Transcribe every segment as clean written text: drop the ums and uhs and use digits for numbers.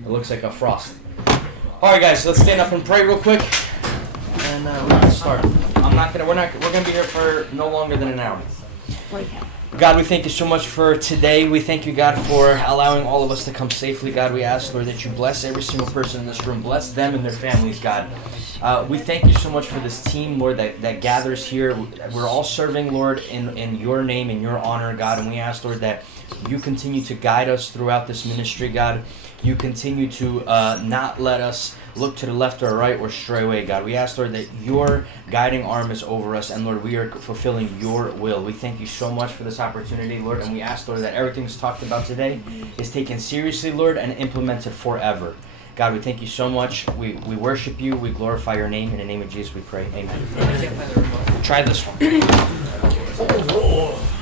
It looks like a frost. All right, guys, let's stand up and pray real quick, and we're gonna start. We're gonna be here for no longer than an hour. God, we thank you so much for today. We thank you, God, for allowing all of us to come safely. God, we ask, Lord, that you bless every single person in this room. Bless them and their families, God. We thank you so much for this team, Lord, that gathers here. We're all serving, Lord, in your name, in your honor, God. And we ask, Lord, that you continue to guide us throughout this ministry, God. You continue to not let us look to the left or right or stray away, God. We ask, Lord, that your guiding arm is over us, and Lord, we are fulfilling your will. We thank you so much for this opportunity, Lord, and we ask, Lord, that everything that's talked about today is taken seriously, Lord, and implemented forever. God, we thank you so much. We worship you. We glorify your name. In the name of Jesus, we pray. Amen. Try this one.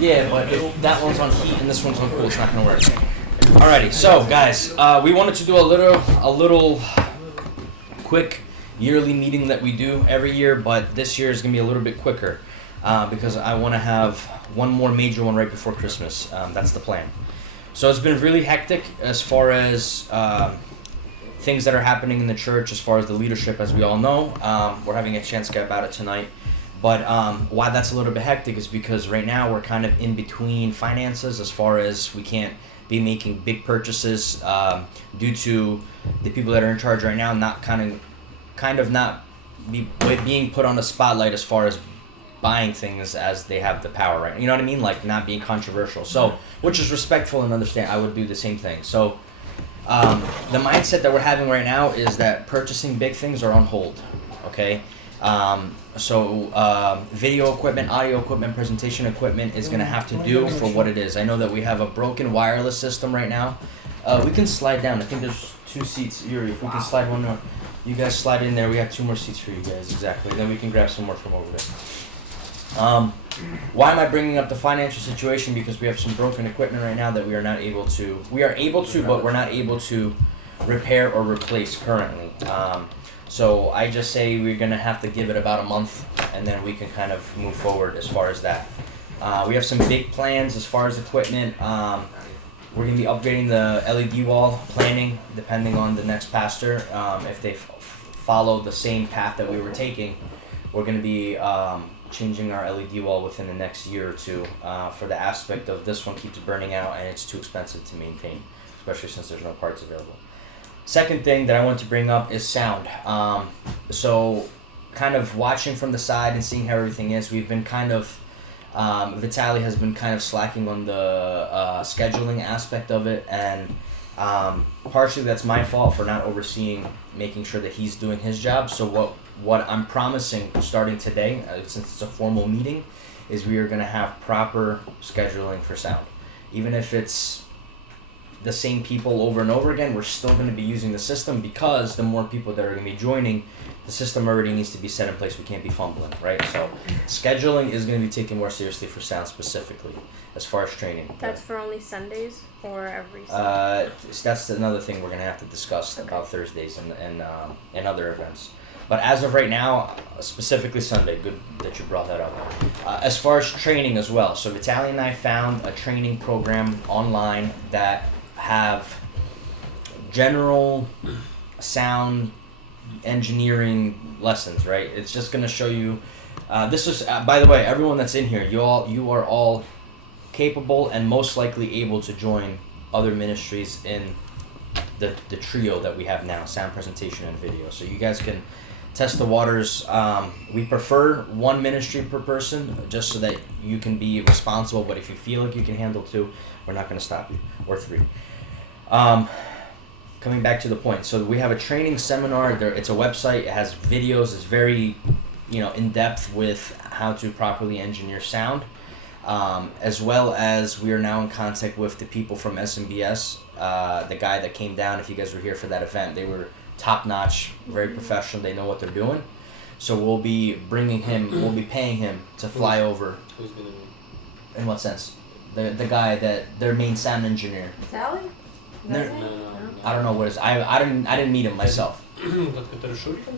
Yeah, but if that one's on heat and this one's on cool, it's not going to work. Alrighty, so guys, we wanted to do a little quick yearly meeting that we do every year, but this year is going to be a little bit quicker because I want to have one more major one right before Christmas. That's the plan. So it's been really hectic as far as things that are happening in the church, as far as the leadership, as we all know. We're having a chance to get about it tonight. But why that's a little bit hectic is because right now we're kind of in between finances, as far as we can't be making big purchases due to the people that are in charge right now not being put on the spotlight as far as buying things as they have the power, right? You know what I mean? Like not being controversial. So, which is respectful and understand. I would do the same thing. So, the mindset that we're having right now is that purchasing big things are on hold. Okay. Video equipment, audio equipment, presentation equipment is going to have to do for what it is. I know that we have a broken wireless system right now. We can slide down. I think there's 2 seats. Yuri, if we can slide one more. You guys slide in there. We have 2 more seats for you guys. Exactly. Then we can grab some more from over there. Why am I bringing up the financial situation? Because we have some broken equipment right now that we are able to, but we're not able to repair or replace currently. So I just say we're going to have to give it about a month, and then we can kind of move forward as far as that. We have some big plans as far as equipment. We're going to be upgrading the LED wall, planning, depending on the next pastor. If they follow the same path that we were taking, we're going to be changing our LED wall within the next year or 2 for the aspect of this one keeps burning out and it's too expensive to maintain, especially since there's no parts available. Second thing that I want to bring up is sound. So kind of watching from the side and seeing how everything is, we've been kind of, Vitaly has been kind of slacking on the scheduling aspect of it, and partially that's my fault for not overseeing, making sure that he's doing his job. So what I'm promising starting today, since it's a formal meeting, is we are going to have proper scheduling for sound. Even if it's the same people over and over again, we're still going to be using the system, because the more people that are going to be joining, the system already needs to be set in place. We can't be fumbling, right? So scheduling is going to be taken more seriously for sound specifically, as far as training. That's for only Sundays or every Sunday? That's another thing we're going to have to discuss about Thursdays and other events. But as of right now, specifically Sunday, good that you brought that up. As far as training as well, so Vitaly and I found a training program online that have general sound engineering lessons, right? It's just going to show you, this is, by the way, everyone that's in here, you are all capable and most likely able to join other ministries in the trio that we have now, sound, presentation, and video. So you guys can test the waters. We prefer 1 ministry per person, just so that you can be responsible, but if you feel like you can handle 2, we're not going to stop you, or 3. Coming back to the point, so we have a training seminar. It's a website. It has videos. It's very, in depth with how to properly engineer sound, as well as we are now in contact with the people from SMBS. The guy that came down, if you guys were here for that event, they were top notch, very professional. They know what they're doing. So we'll be paying him to fly over. Who's gonna be? In what sense? The guy their main sound engineer. Sally? No. I don't know what is. I didn't meet him myself. Который Шуриком?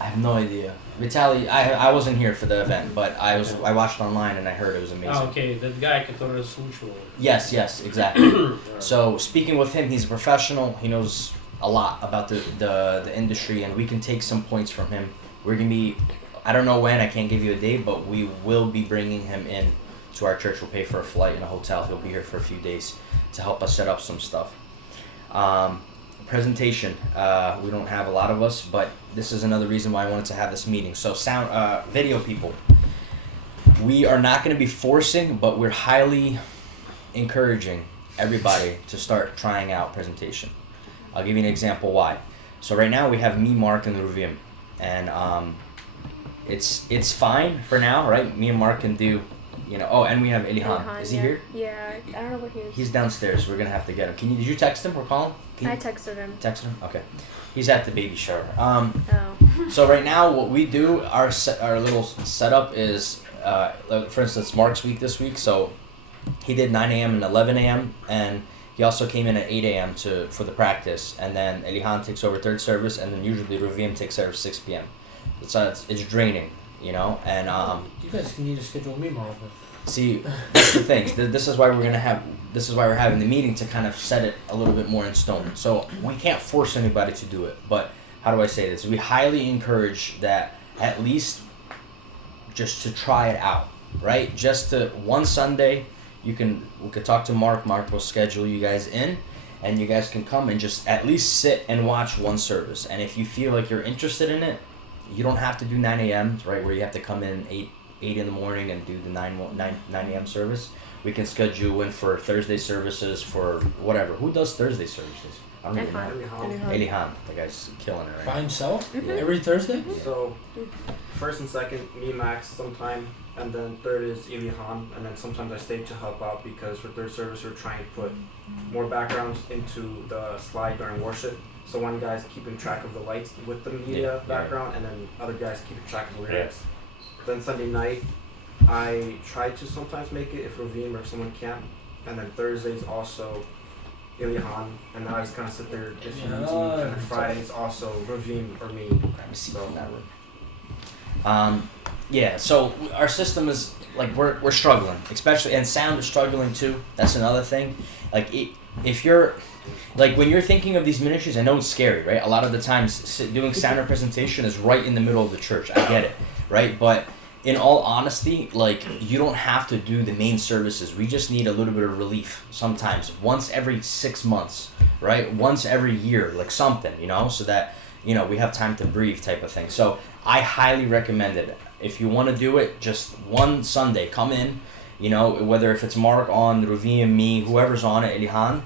I have no idea. Vitaly, I wasn't here for the event, but I watched online and I heard it was amazing. Okay, that guy который озвучивал. Yes, exactly. So speaking with him, he's a professional. He knows a lot about the industry, and we can take some points from him. We're gonna be, I don't know when, I can't give you a date, but we will be bringing him in to our church. We'll pay for a flight and a hotel. He'll be here for a few days to help us set up some stuff. Presentation. We don't have a lot of us, but this is another reason why I wanted to have this meeting. So video people. We are not going to be forcing, but we're highly encouraging everybody to start trying out presentation. I'll give you an example why. So right now we have me, Mark, and Ruvim, and it's fine for now, right? Me and Mark can do, and we have Elihan. Is he here? Yeah, I don't know where he is. He's downstairs. We're gonna have to get him. Did you text him or call him? I texted him. Texted him? Okay. He's at the baby shower. Oh. So right now, what we do, our little setup is, for instance, Mark's week this week. So he did 9 a.m. and 11 a.m. and he also came in at 8 a.m. for the practice. And then Elihan takes over third service, and then usually Ruvim takes over 6 p.m. It's draining, and you guys need to schedule me more. see, that's the thing. This is why we're having the meeting, to kind of set it a little bit more in stone. So we can't force anybody to do it, but how do I say this? We highly encourage that, at least just to try it out, right? Just to one Sunday, we could talk to Mark. Mark will schedule you guys in, and you guys can come and just at least sit and watch one service. And if you feel like you're interested in it, you don't have to do 9 a.m., right, where you have to come in 8 in the morning and do the 9 a.m. service. We can schedule you in for Thursday services for whatever. Who does Thursday services? I don't even know. Elihan. The guy's killing it right By now. himself? Mm-hmm. Every Thursday? So, first and second, me, Max, sometime, and then third is Elihan, and then sometimes I stay to help out because for third service we're trying to put more backgrounds into the slide during worship. So one guy's keeping track of the lights with the media background, and then other guys keeping track of the lyrics. Then Sunday night, I try to sometimes make it if Ravim or someone can't, and then Thursdays also Elihan, and then I just kind of sit there if he needs me, and then Fridays also Ravim or me. So so our system is like we're struggling, especially, and sound is struggling too. That's another thing. Like if you're like, when you're thinking of these ministries, I know it's scary, right? A lot of the times doing sound representation is right in the middle of the church. I get it, right? But in all honesty, like, you don't have to do the main services. We just need a little bit of relief sometimes, once every 6 months, right? Once every year, like something, so that, we have time to breathe, type of thing. So I highly recommend it. If you want to do it, just one Sunday, come in, whether if it's Mark on, Ruvim, me, whoever's on it, Elihan,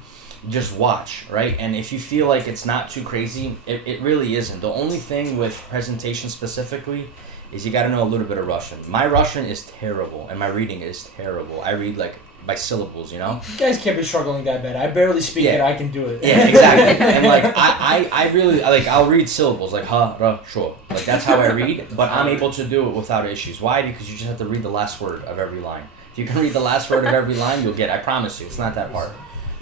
just watch, right? And if you feel like it's not too crazy, it really isn't. The only thing with presentation specifically is you got to know a little bit of Russian. My Russian is terrible, and my reading is terrible. I read like by syllables, You guys can't be struggling that bad. I barely speak it. I can do it. Yeah, exactly. And like I really like, I'll read syllables like ha, ra, sure. Like that's how I read, but I'm able to do it without issues. Why? Because you just have to read the last word of every line. If you can read the last word of every line, you'll get it. I promise you, it's not that hard.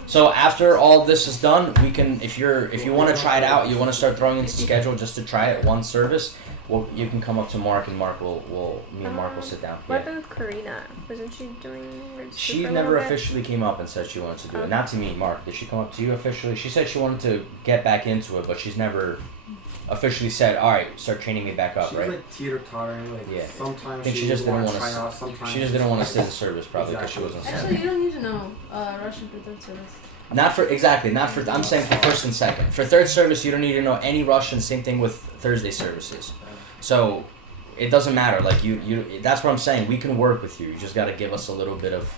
So after all this is done, we can, if you want to try it out, you want to start throwing into schedule just to try it one service, well, you can come up to Mark, and Mark me and Mark will sit down. What happened with Karina? Wasn't she doing? She never officially came up and said she wanted to do it. Not to me, Mark. Did she come up to you officially? She said she wanted to get back into it, but she's never officially said, "All right, start training me back up." she's right? like teeter-tottering, sometimes I think she just didn't want try to. out, sometimes She just didn't want to stay in the service, probably, because she wasn't. Actually, you don't need to know Russian for third service. Not for I'm saying for first and second. For third service, you don't need to know any Russian. Same thing with Thursday services. So it doesn't matter. Like you that's what I'm saying. We can work with you. You just got to give us a little bit of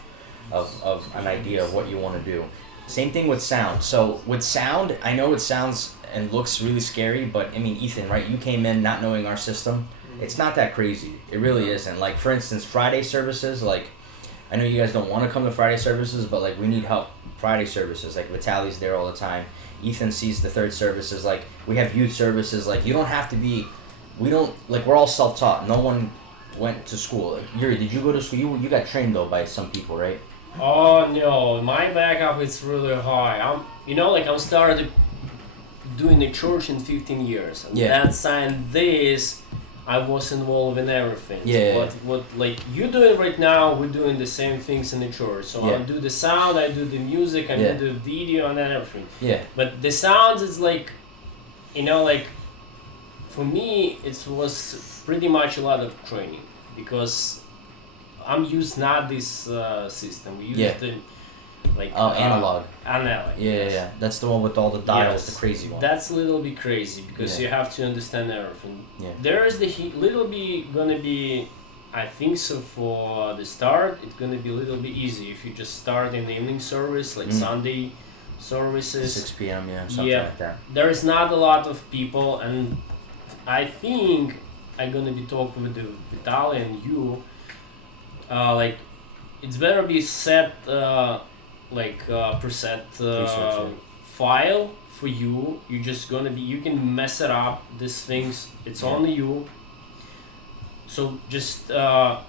an idea of what you want to do. Same thing with sound. So with sound, I know it sounds and looks really scary, but I mean, Ethan, right? You came in not knowing our system. It's not that crazy. It really isn't. Like, for instance, Friday services, like, I know you guys don't want to come to Friday services, but like, we need help. Friday services, like Vitaly's there all the time. Ethan sees the third services. Like, we have youth services. Like, you don't have to be, we're all self-taught. No one went to school. Like, Yuri, did you go to school? You got trained though by some people, right? Oh no, my backup is really high. I'm started doing the church in 15 years. And that's and this, I was involved in everything. Yeah. But what like you doing right now, we're doing the same things in the church. So I do the sound, I do the music, I do the video and everything. Yeah. But the sound is like you know, like for me, it was pretty much a lot of training because I'm used not this system. We use the like analog. Analog. Yeah. That's the one with all the dials, Yes. the crazy one. That's a little bit crazy because you have to understand everything. Yeah. There is the little bit gonna be, I think so for the start, it's gonna be a little bit easy if you just start in the evening service, like Sunday services. 6 p.m. Something like that. There is not a lot of people, and I think I'm gonna be talking with Vitaly and you. Like, it's better be set preset file for you. You're just gonna be. You can mess it up. These things. It's only you. So just but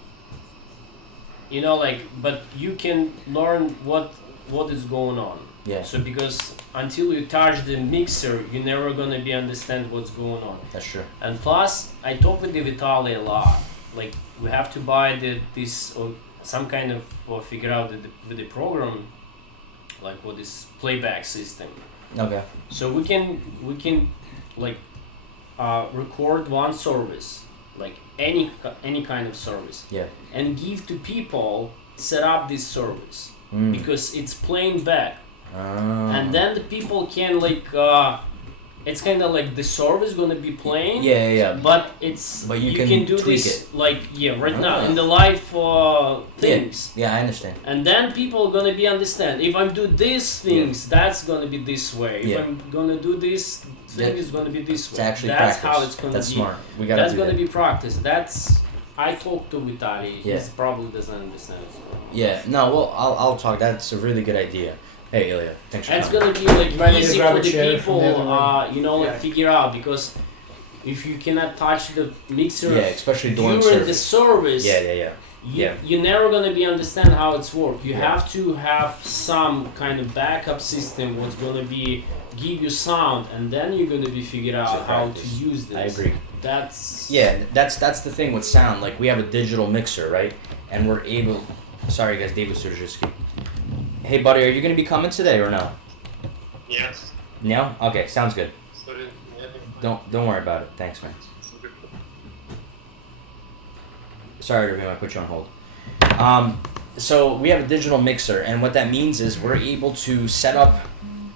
you can learn what is going on. Yeah. So because until you touch the mixer, you're never gonna be understand what's going on. That's true. And plus, I talk with the Vitaly a lot. Like we have to buy this or some kind of or figure out with the program, like what is playback system. Okay. So we can record one service, like any kind of service. Yeah. And give to people set up this service because it's playing back. And then the people can it's kind of like the service gonna be playing. Yeah. But you can do tweak this it. right now in the live things. Yeah, I understand. And then people gonna be understand. If I'm do these things, that's gonna be this way. If I'm gonna do this thing, it's gonna be this way. It's actually that's practice. how it's gonna That's be. smart. We gotta That's do gonna that. be practice. I talked to Vitaly. He probably doesn't understand. Yeah. No. Well, I'll talk. That's a really good idea. Hey, Ilya. Thanks for It's coming. gonna be Might need to easy grab for a the chair people, from the other room. figure out because if you cannot touch the mixer especially during during the service. service, Yeah. you're never gonna be understand how it's work. You have to have some kind of backup system what's gonna be give you sound, and then you're gonna be figure out how to use this. I agree. That's the thing with sound. Like we have a digital mixer, right? And we're able. Sorry, guys. David Surjewski. Hey, buddy, are you gonna be coming today or no? Yes. No? Okay, sounds good. Sorry. Don't worry about it. Thanks, man. Sorry, everyone, I put you on hold. So we have a digital mixer, and what that means is we're able to set up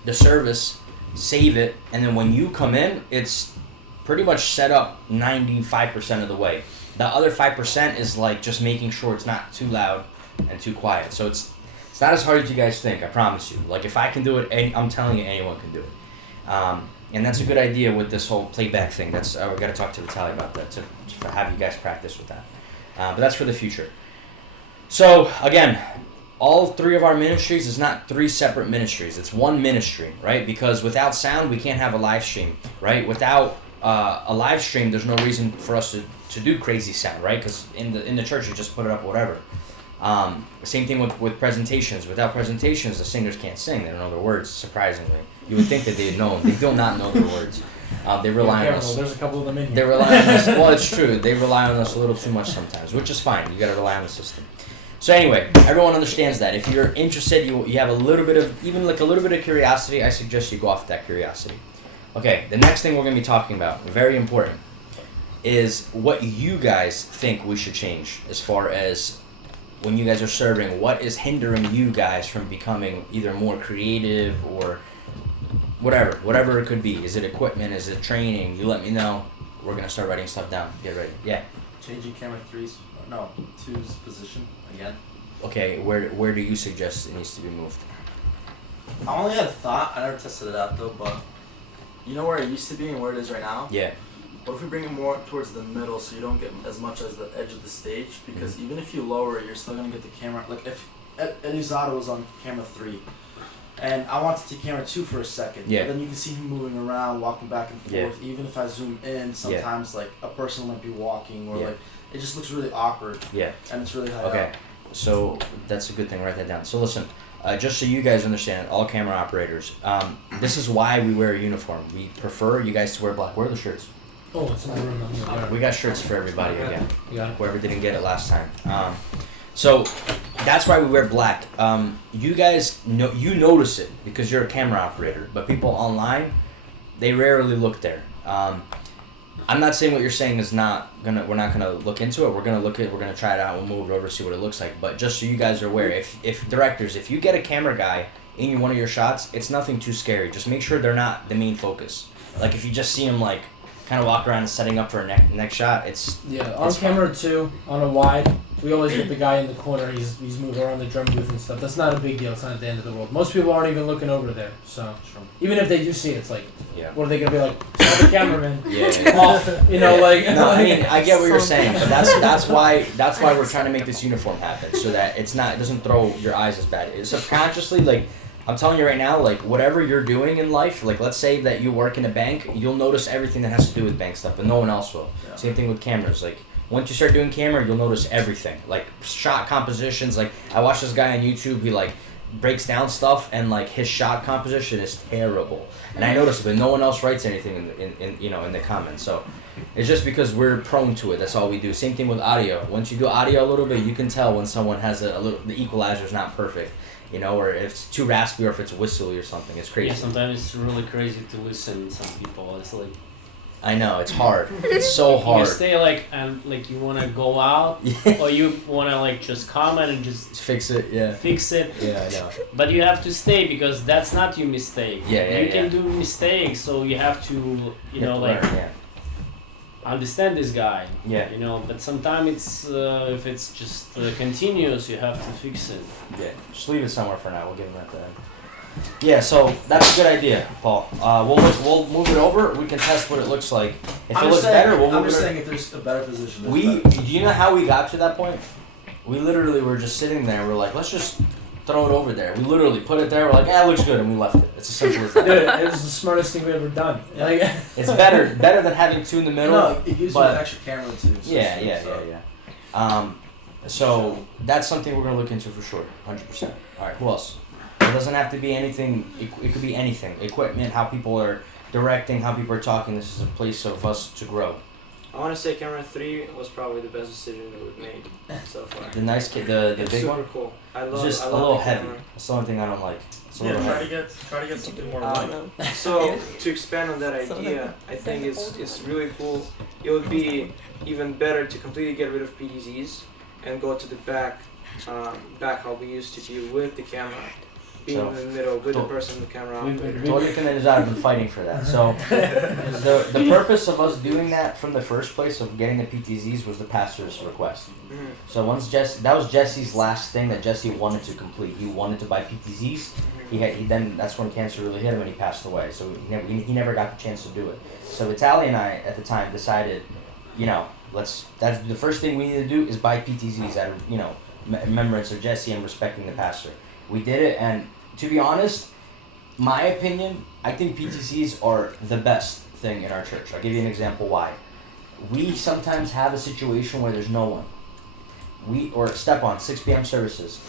the service, save it, and then when you come in, it's pretty much set up 95% of the way. The other 5% is like just making sure it's not too loud and too quiet. So it's not as hard as you guys think, I promise you. Like if I can do it, I'm telling you, anyone can do it. And that's a good idea with this whole playback thing. That's we got to talk to Vitaly about that to have you guys practice with that. But that's for the future. So again, all three of our ministries is not three separate ministries. It's one ministry, right? Because without sound, we can't have a live stream, right? Without a live stream, there's no reason for us to do crazy sound, right? Because in the church, you just put it up, whatever. Same thing with presentations. Without presentations, the singers can't sing. They don't know their words, surprisingly. You would think that they'd know them. They do not know their words. They rely on us. There's a couple of them in here. They rely on us. Well, it's true. They rely on us a little too much sometimes, which is fine. You got to rely on the system. So anyway, everyone understands that. If you're interested, you have a little bit of curiosity, I suggest you go off that curiosity. Okay, the next thing we're going to be talking about, very important, is what you guys think we should change as far as when you guys are serving. What is hindering you guys from becoming either more creative or whatever it could be? Is it equipment? Is it training? You let me know. We're going to start writing stuff down. Get ready. Yeah. Changing camera 2's position again. Okay, where do you suggest it needs to be moved? I only had a thought. I never tested it out though, but you know where it used to be and where it is right now? Yeah. What if we bring it more towards the middle so you don't get as much as the edge of the stage? Because even if you lower it, you're still going to get the camera. Like if Elizado was on camera 3 and I want to take camera 2 for a second. Yeah. Then you can see him moving around, walking back and forth. Yeah. Even if I zoom in, sometimes like a person might be walking or like it just looks really awkward. Yeah. And it's really high Okay. up. So that's a good thing. Write that down. So listen, just so you guys understand, all camera operators, this is why we wear a uniform. We prefer you guys to wear black. Where are the shirts? Oh, it's in the room. We got shirts for everybody again. Yeah. Whoever didn't get it last time. So that's why we wear black. You guys know, you notice it because you're a camera operator, but people online they rarely look there. I'm not saying what you're saying is we're not gonna look into it. We're gonna try it out. We'll move it over, see what it looks like. But just so you guys are aware, if directors, if you get a camera guy in one of your shots, it's nothing too scary. Just make sure they're not the main focus. Like if you just see them like kind of walk around and setting up for a next shot, it's on camera too, on a wide. We always get the guy in the corner. He's moving around the drum booth and stuff. That's not a big deal. It's not the end of the world. Most people aren't even looking over there. So even if they do see it, it's like, what are they gonna be like? It's the cameraman. Off. You know, like. No, I mean, I get what you're saying, but that's why we're trying to make this uniform happen, so that it doesn't throw your eyes as bad. It's subconsciously like. I'm telling you right now, like, whatever you're doing in life, like, let's say that you work in a bank, you'll notice everything that has to do with bank stuff, but no one else will. Yeah. Same thing with cameras. Like, once you start doing camera, you'll notice everything. Like, shot compositions. Like, I watched this guy on YouTube, he, like, breaks down stuff, and, like, his shot composition is terrible. And I noticed it, but no one else writes anything in the comments. So, it's just because we're prone to it. That's all we do. Same thing with audio. Once you do audio a little bit, you can tell when someone has the equalizer's not perfect. You know, or if it's too raspy or if it's whistly or something. It's crazy. Yeah, sometimes it's really crazy to listen to some people. It's like... I know, it's hard. It's so hard. You stay like you want to go out or you want to like just comment and just... Fix it, yeah. Fix it. Yeah, I know. But you have to stay because that's not your mistake. You can do mistakes, so you have to, understand this guy. Yeah. You know, but sometimes it's if it's just continuous, you have to fix it. Yeah. Just leave it somewhere for now. We'll give him at the end. Yeah. So that's a good idea, Paul. We'll move it over. We can test what it looks like. If it looks better, we'll move it. I'm just saying if there's a better position. Do you know how we got to that point? We literally were just sitting there. We're like, let's just throw it over there. We literally put it there. We're like, it looks good, and we left it. It's as simple as that. Dude, it was the smartest thing we've ever done. Like, it's better than having two in the middle. No, it gives you an extra camera too. Yeah. So that's something we're gonna look into for sure, 100%. All right, who else? It doesn't have to be anything. It could be anything. Equipment, how people are directing, how people are talking. This is a place of us to grow. I want to say camera 3 was probably the best decision that we've made so far. The nice kid, the big super one. Cool. I love. It's just I a love little the heavy. camera. That's the only thing I don't like. It's a little heavy. Try to get something more light. So to expand on that idea, I think it's really cool. It would be even better to completely get rid of PTZs and go to the back how we used to do with the camera. Being in the middle with the person in the camera. Tolik and Elizad have been fighting for that. So the purpose of us doing that from the first place of getting the PTZs was the pastor's request. Mm-hmm. So once that was Jesse's last thing that Jesse wanted to complete. He wanted to buy PTZs. He then that's when cancer really hit him and he passed away. So he never got the chance to do it. So Vitaly and I at the time decided, that's the first thing we need to do is buy PTZs out of remembrance of Jesse and respecting the pastor. We did it, and to be honest, my opinion, I think PTCs are the best thing in our church. I'll give you an example why. We sometimes have a situation where there's no one. Or step on 6 p.m. services.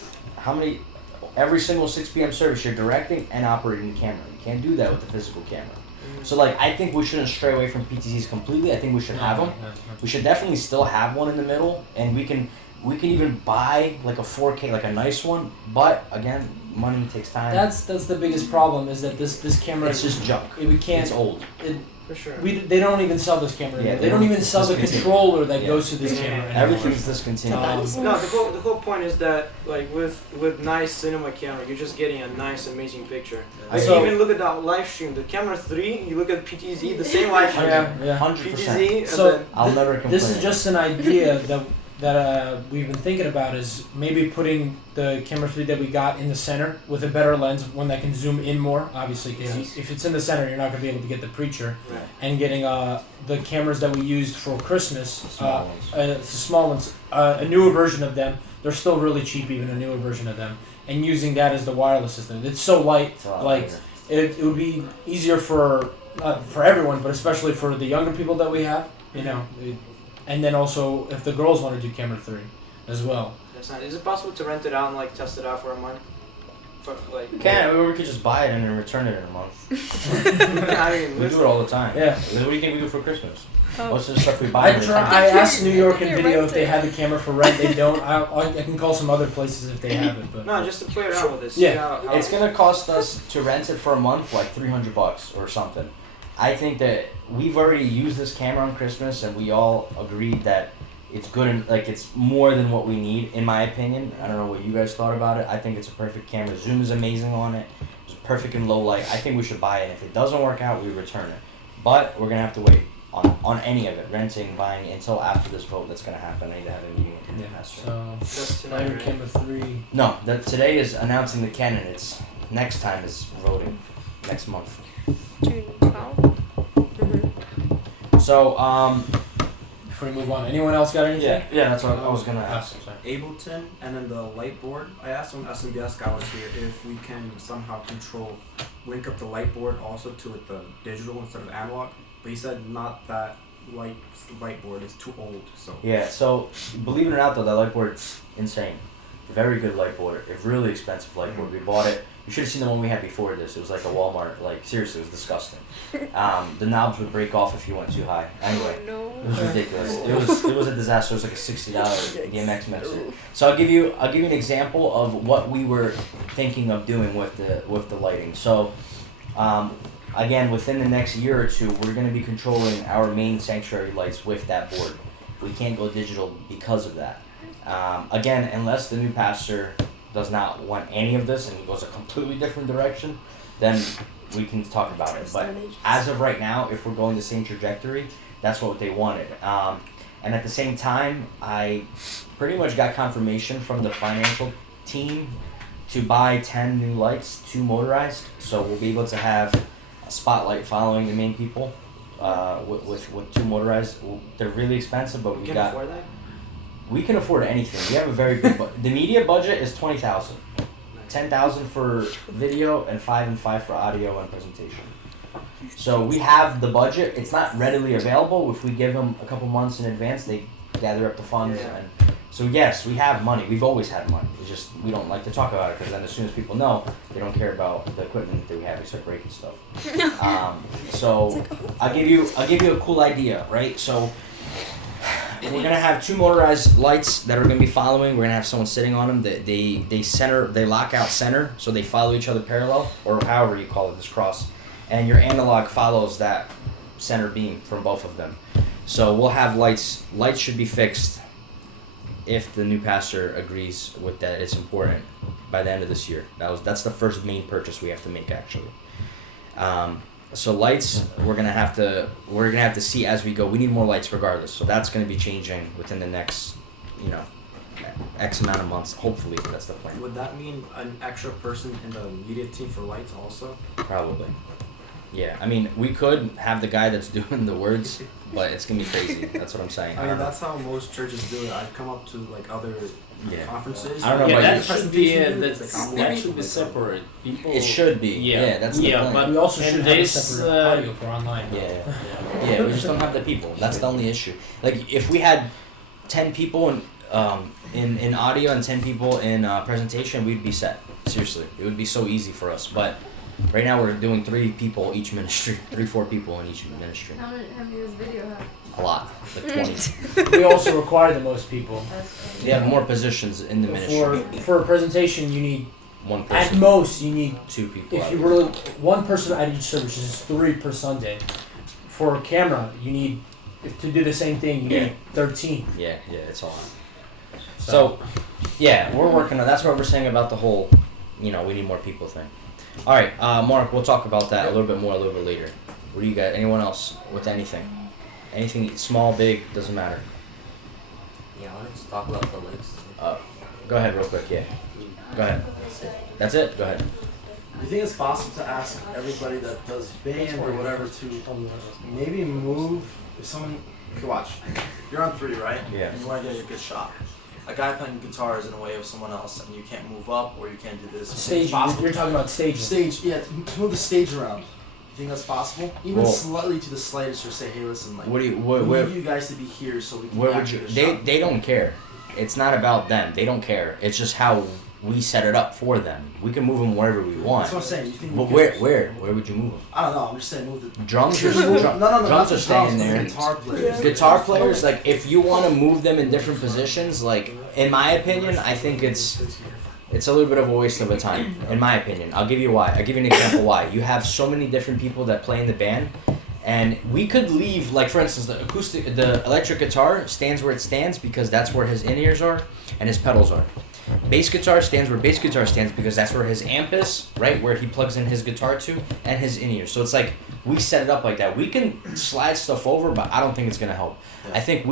Every single 6 p.m. service you're directing and operating the camera. You can't do that with the physical camera. So I think we shouldn't stray away from PTCs completely. I think we should have them. We should definitely still have one in the middle, and we can even buy like a 4K, like a nice one, but again, money takes time. That's the biggest problem is that this camera. It's just junk. We can't. It's old. For sure. They don't even sell this camera. Yeah, they don't even sell the controller that goes to this camera. Everything's discontinued. No, the whole point is that with nice cinema camera, you're just getting a nice, amazing picture. So, even look at that live stream. The camera 3, you look at PTZ, the same live stream. 100%. PTZ. So I'll never complain. This is just an idea that we've been thinking about is maybe putting the camera 3 that we got in the center with a better lens, one that can zoom in more, obviously, because if it's in the center, you're not going to be able to get the preacher. Right. And getting the cameras that we used for Christmas, the small ones, a newer version of them. They're still really cheap, even a newer version of them. And using that as the wireless system. It's so light, it would be easier for everyone, but especially for the younger people that we have, and then also if the girls want to do camera 3 as well. That's not. Is it possible to rent it out and test it out for a month? We can. Or we could just buy it and then return it in a month. We do it all the time. Yeah. What do you think we do for Christmas? Most of the stuff we buy. I asked New York and Video if they have the camera for rent. They don't. I can call some other places if they have it. But no, just to play around with this. Yeah. It's gonna cost us to rent it for a month like $300 or something. I think that we've already used this camera on Christmas, and we all agreed that it's good and like it's more than what we need, in my opinion. I don't know what you guys thought about it. I think it's a perfect camera. Zoom is amazing on it. It's perfect in low light. I think we should buy it. If it doesn't work out, we return it. But we're gonna have to wait on any of it, renting, buying, until after this vote that's gonna happen. I need to have a meeting with the pastor. So, That's tonight, Spider right? Camera 3. No, today is announcing the candidates. Next time is voting. Next month. June 12th. Mm-hmm. So, Before we move on, anyone else got anything? yeah, that's what I was gonna ask. I'm sorry. Ableton and then the light board. I asked when SMBS guy was here if we can somehow link up the light board also to it the digital instead of analog. But he said not that light board is too old. So Yeah, so believe it or not though, that light board's insane. Very good light board. A really expensive light board. We bought it. You should have seen the one we had before this. It was like a Walmart. Like seriously, it was disgusting. The knobs would break off if you went too high. Anyway, Oh, it was ridiculous. It was a disaster. It was like a $60 DMX mixer. So I'll give you an example of what we were thinking of doing with the lighting. So, again, within the next year or two, we're going to be controlling our main sanctuary lights with that board. We can't go digital because of that. Again, unless the new pastor does not want any of this and he goes a completely different direction, then we can talk about it. But as of right now, if we're going the same trajectory, that's what they wanted. And at the same time, I pretty much got confirmation from the financial team to buy 10 new lights, 2 motorized. So we'll be able to have a spotlight following the main people with 2 motorized. They're really expensive, but we can afford that. we can afford anything. We have a very good the media budget is 20,000. 10,000 for video and 5 and 5 for audio and presentation. So we have the budget. It's not readily available. If we give them a couple months in advance, they gather up the funds. Yeah. And so yes, we have money. We've always had money. It's just we don't like to talk about it because then as soon as people know, they don't care about the equipment that we have. We start breaking stuff. So I'll give you a cool idea, right? So we're gonna have 2 motorized lights that are gonna be following. We're gonna have someone sitting on them. They lock out center, so they follow each other parallel, or however you call it, this cross. And your analog follows that center beam from both of them. So we'll have lights. Lights should be fixed if the new pastor agrees with that. It's important by the end of this year. That's the first main purchase we have to make actually. So lights, we're gonna have to see as we go. We need more lights regardless. So that's gonna be changing within the next, X amount of months. Hopefully, that's the plan. Would that mean an extra person in the media team for lights also? Probably. Yeah, I mean, we could have the guy that's doing the words, but it's gonna be crazy. That's what I'm saying. I mean, that's how most churches do it. I've come up to like other Yeah. conferences. I don't know Yeah, about that you. should be Presentation, that should be separate. People. It should be. Yeah, that's the plan. but We also and should have a this, separate audio for online. Yeah, we just don't have the people. That's the only issue. Like if we had 10 people in audio and 10 people in presentation, we'd be set. Seriously, it would be so easy for us. But right now we're doing 3 people each ministry, 4 people in each ministry. How many does video have? A lot, like 20. We also require the most people. They have more positions in the ministry. For a presentation, you need, 1 at person, most, you need, 2 people. if you really, 1 person at each service is 3 per Sunday. For a camera, you need, to do the same thing, you need 13. Yeah, it's a lot. So, yeah, we're working on. That's what we're saying about the whole, we need more people thing. All right, Mark, we'll talk about that a little bit more a little bit later. What do you got? Anyone else with anything? Anything small, big, doesn't matter. Yeah, I wanted to talk about the links. Go ahead, real quick. Yeah, go ahead. That's it. Go ahead. Do you think it's possible to ask everybody that does band or whatever to maybe move if someone okay, watch. You're on 3, right? Yeah. And you want to get a good shot. A guy playing guitar is in the way of someone else and you can't move up or you can't do this. Stage, It's possible. you're talking about staging. Stage, yeah, to move the stage around. You think that's possible? Even Well, slightly to the slightest or say, hey listen, like What do you? we Where need you guys to be here so we can would capture you? the They shot. they don't care. It's not about them. They don't care. It's just how we set it up for them. We can move them wherever we want. That's what I'm saying. You think But we can- where would you move them? I don't know, I'm just saying move the Drums Just are move- drum, no, drums not are the staying drums, there. the guitar players. Guitar players, like if you want to move them in different positions, like in my opinion, I think it's a little bit of a waste of a time. In my opinion, I'll give you why. I'll give you an example why. You have so many different people that play in the band, And we could leave, like for instance, the electric guitar stands where it stands because that's where his in-ears are and his pedals are. Bass guitar stands where bass guitar stands because that's where his amp is, right? Where he plugs in his guitar to and his in-ears. So it's like we set it up like that. We can slide stuff over, but I don't think it's gonna help. Yeah. I think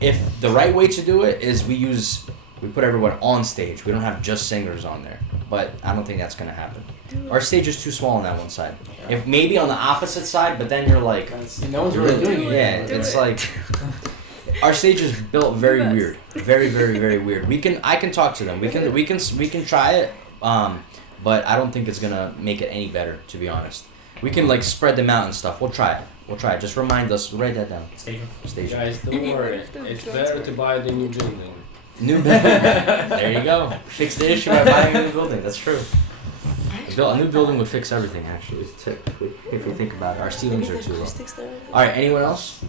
if the right way to do it is we put everyone on stage. We don't have just singers on there, but I don't think that's gonna happen. Our stage is too small on that one side. Yeah. If maybe on the opposite side, but then you're like, no one's really doing it. Yeah, it's like. Our stage is built very weird, very, very, very weird. I can talk to them. We can try it, but I don't think it's gonna make it any better. To be honest, we can like spread them out and stuff. We'll try it. Just remind us. Write that down. Stage. Guys, don't worry. It's better to buy the new building. New building. There you go. Fix the issue by buying a new building. That's true. A new building would fix everything, actually, technically, if you think about it. Our ceilings are too low. Alright, anyone else?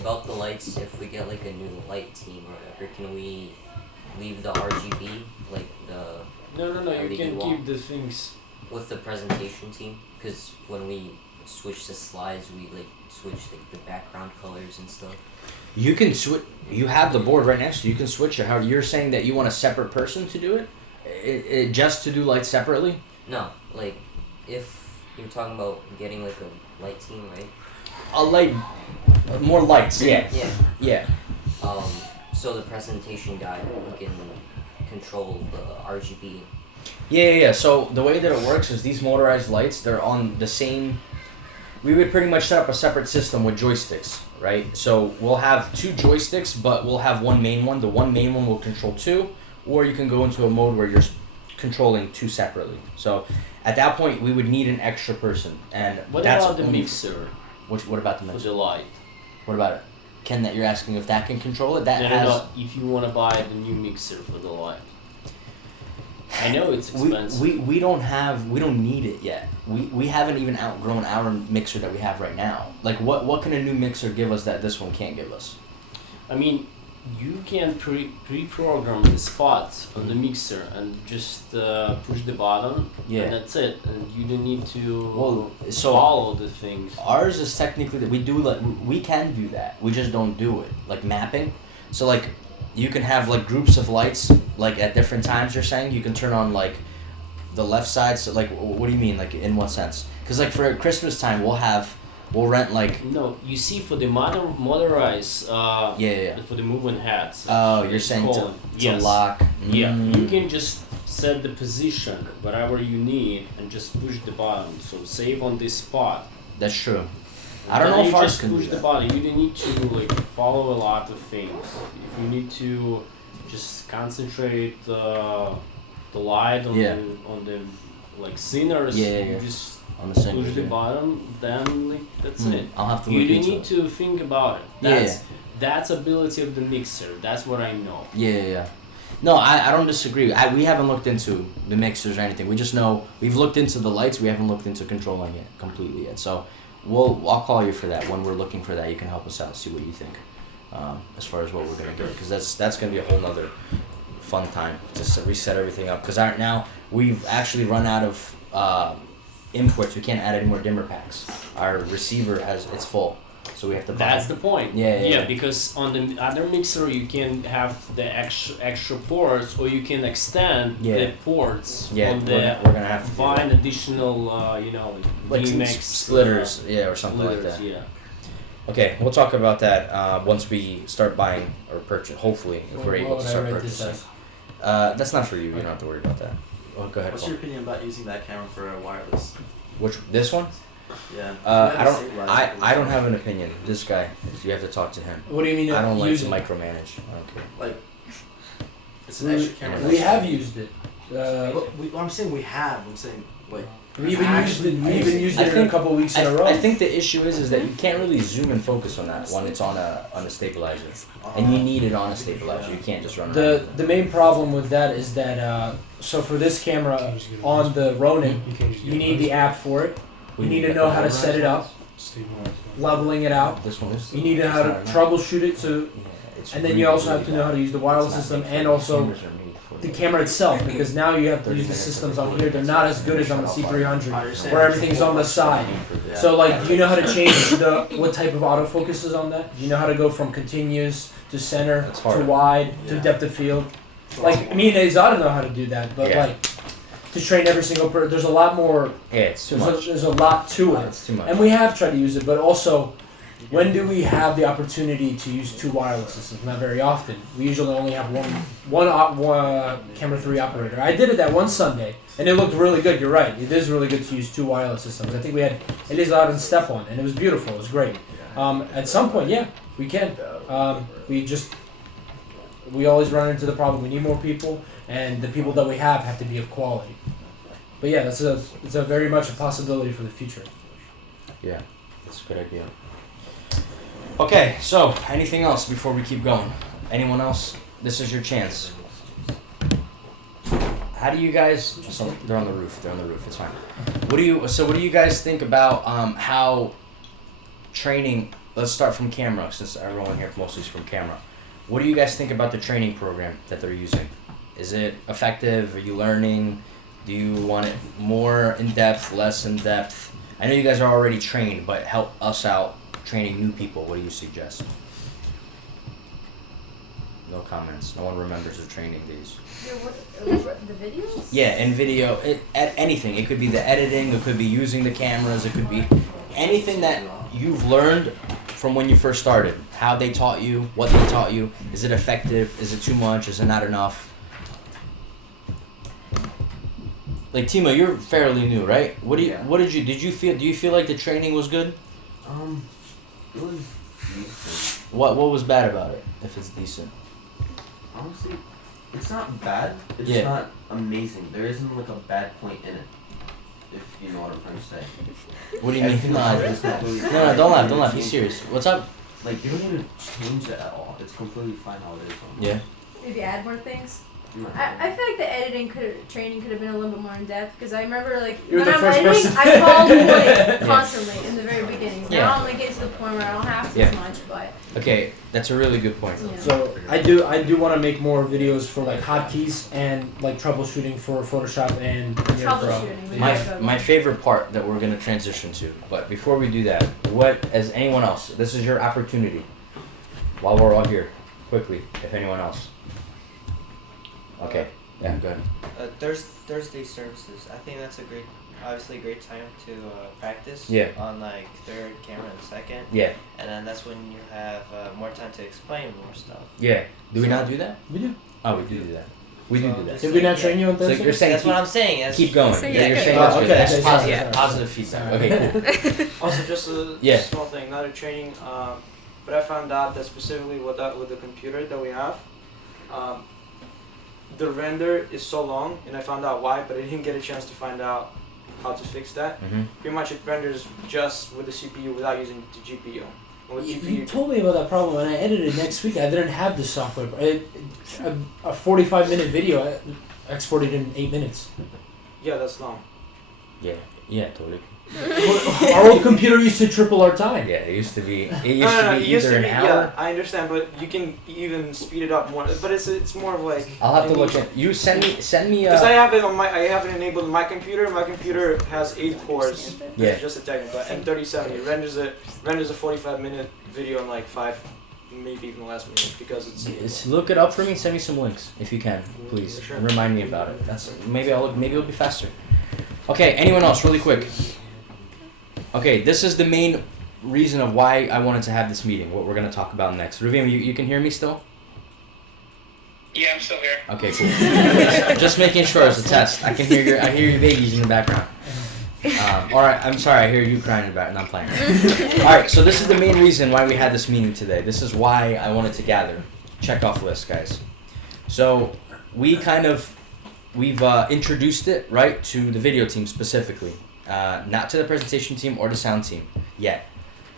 About the lights, if we get like a new light team or whatever, can we leave the RGB, like the... No, you can keep the things... With the presentation team, because when we switch the slides, we like switch like the background colors and stuff. You can switch, you have the board right next to you, you can switch it. How you're saying that you want a separate person to do it? Just to do lights separately? No, like, if you're talking about getting, like, a light team, right? A light... more lights, yeah. Yeah. So the presentation guy, he can control the RGB. Yeah. So the way that it works is these motorized lights, they're on the same... We would pretty much set up a separate system with joysticks, right? So we'll have 2 joysticks, but we'll have one main one. The one main one will control 2, or you can go into a mode where you're controlling 2 separately. So at that point we would need an extra person. And what that's about the mixer? What about the mixer? For the light. What about it? That you're asking if that can control it? No, if you want to buy the new mixer for the light. I know it's expensive. We don't need it yet. We haven't even outgrown our mixer that we have right now. Like what can a new mixer give us that this one can't give us? I mean, you can pre-program the spots on the mixer and just push the button, and that's it. And you don't need to follow the things. Ours is technically that we can do that. We just don't do it, like mapping. So like, you can have like groups of lights like at different times. You're saying you can turn on like the left side. So like, what do you mean? Like in what sense? Because like for Christmas time, we'll rent like... No, you see for the motorized, for the movement hats. Oh, you're saying to lock. Yeah, you can just set the position, whatever you need, and just push the button. So save on this spot. That's true. And I don't know if you ours just can push do the that. button. You don't need to like follow a lot of things. If you need to just concentrate the light on the like sinners, you just on the same push the button, then like that's it. I'll have to You look don't into need to think about it. That's ability of the mixer. That's what I know. Yeah. No, I don't disagree. We haven't looked into the mixers or anything. We just know we've looked into the lights. We haven't looked into controlling it completely yet. So I'll call you for that when we're looking for that. You can help us out, see what you think, as far as what we're gonna get, because that's gonna be a whole nother fun time to reset everything up. Because now we've actually run out of imports. We can't add any more dimmer packs. Our receiver it's full, so we have to buy. That's the point. Yeah. Because on the other mixer you can have the extra ports, or you can extend the ports. Yeah, we're gonna have to find additional, like DMX splitters, or something like that. Yeah. Okay, we'll talk about that once we start buying or purchase. Hopefully, if we're able to start purchasing. That's not for you. You don't have to worry about that. Well, go ahead. What's your opinion about using that camera for a wireless? This one? Yeah. I don't have an opinion. This guy, you have to talk to him. What do you mean? I don't like to micromanage. I don't care. Like, it's an extra camera. We have used it. I'm saying we have. I'm saying like. We even used it a couple weeks in a row. I think the issue is that you can't really zoom and focus on that when it's on a stabilizer, and you need it on a stabilizer. You can't just run around. The main problem with that is that so for this camera on the Ronin, you need the app for it. You need to know how to set it up, leveling it out. This one is. You need to know how to troubleshoot it. And then you also have to know how to use the wireless system and also the camera itself, because now you have to use the systems on here. They're not as good as on the C300, where everything's on the side. Yeah. So like, do you know how to change what type of autofocus is on that? Do you know how to go from continuous to center That's to hard. wide to Yeah. depth of field? Like me and Azada know how to do that, but Yeah. like to train every single person, there's a lot more. Yeah, it's too There's much. there's a lot to it, It's too much. and we have tried to use it, but also. When do we have the opportunity to use two wireless systems? Not very often. We usually only have one camera 3 operator. I did it that one Sunday, and it looked really good. You're right. It is really good to use two wireless systems. I think we had Elizad and Step on, and it was beautiful. It was great. At some point, yeah, we can. We always run into the problem. We need more people, and the people that we have to be of quality. But yeah, it's a very much a possibility for the future. Yeah, that's a good idea. Okay, so anything else before we keep going? Anyone else? This is your chance. How do you guys? They're on the roof. They're on the roof. It's fine. What do you guys think about how training? Let's start from camera, since everyone here mostly is from camera. What do you guys think about the training program that they're using? Is it effective? Are you learning? Do you want it more in depth, less in depth? I know you guys are already trained, but help us out training new people. What do you suggest? No comments. No one remembers the training days. The videos? Yeah, and video, anything. It could be the editing, it could be using the cameras, it could be anything that you've learned from when you first started. How they taught you, what they taught you. Is it effective? Is it too much? Is it not enough? Like Timo, you're fairly new, right? Do you feel like the training was good? It was decent. What was bad about it, if it's decent? Honestly, it's not bad. It's Yeah. not amazing. There isn't like a bad point in it. If you know what I'm trying to say. What do you mean? Everything No, about it is completely no, fine. don't laugh, You Be change serious. it. What's up? Like you don't need to change it at all. It's completely fine how it is. Yeah. Maybe add more things. No. I feel like the training could have been a little bit more in depth because I remember like You're when the I'm first editing, person. I fall away constantly in the very beginning. Yeah. Now I'm like getting to the point where I don't have to Yeah. as much, but Okay, that's a really good point. yeah. So I do want to make more videos for like hotkeys and like troubleshooting for Photoshop and Premiere Pro. Troubleshooting, we My Yeah. my favorite part that we're gonna transition to, but before we do that, what as anyone else? This is your opportunity. While we're all here, quickly, if anyone else. Okay. Yeah. Go ahead. Thursday services. I think that's obviously a great time to practice. Yeah. On like third camera and second. Yeah. And then that's when you have more time to explain more stuff. Yeah. Do we not do that? We do. Oh, we do that. We do that. just Did we not like, train you on So Thursday? you're saying That's what I'm saying. That's keep going. So Yeah, yeah, you're good. saying Oh, that's good. okay, That's okay, positive. sorry. Positive feedback. Okay, cool. Also, just a Yeah. small thing, not a training, but I found out that specifically with the computer that we have, the render is so long, and I found out why, but I didn't get a chance to find out how to fix that. Mhm. Pretty much it renders just with the CPU without using the GPU. And with You GPU, told me about that problem, and I edited next week. I didn't have the software. A 45-minute video I exported in 8 minutes. yeah, that's long. Yeah, Tolik. Our old computer used to triple our time. Yeah, it used to be. It No, used no, to it be used either to be, an hour. yeah, I understand, but you can even speed it up more. But it's more of like. I'll have to look at. You send me. Because I have it on I have it enabled on my computer. My computer has 8 cores. Yeah. It's just a technical. And 3070 it renders a 45-minute video in like 5, maybe even less minutes because it's. Just look it up for me. Send me some links if you can, please. Sure. Remind me about it. That's maybe I'll look. Maybe it'll be faster. Okay. Anyone else? Really quick. Okay. This is the main reason of why I wanted to have this meeting. What we're gonna talk about next. Ravim, you can hear me still? Yeah, I'm still here. Okay. Cool. Just making sure it's a test. I hear your babies in the background. All right. I'm sorry. I hear you crying in the background. I'm playing. All right. So this is the main reason why we had this meeting today. This is why I wanted to gather. Check off list, guys. So we've introduced it right to the video team specifically, not to the presentation team or the sound team yet.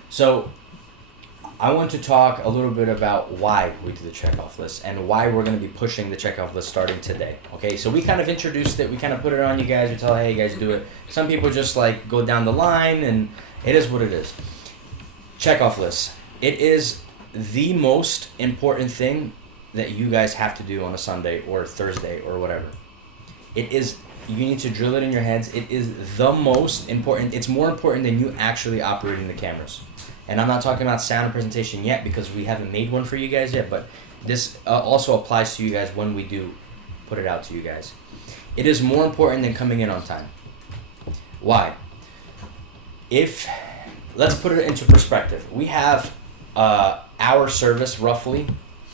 So I want to talk a little bit about why we do the checkoff list and why we're going to be pushing the checkoff list starting today. Okay, so we kind of introduced it, we kind of put it on you guys, we tell, hey, you guys do it. Some people just like go down the line, and it is what it is. Checkoff list. It is the most important thing that you guys have to do on a Sunday or Thursday or whatever. It is You need to drill it in your heads. It is the most important. It's more important than you actually operating the cameras. And I'm not talking about sound and presentation yet because we haven't made one for you guys yet, but this also applies to you guys when we do put it out to you guys. It is more important than coming in on time. Why? Let's put it into perspective. We have our service roughly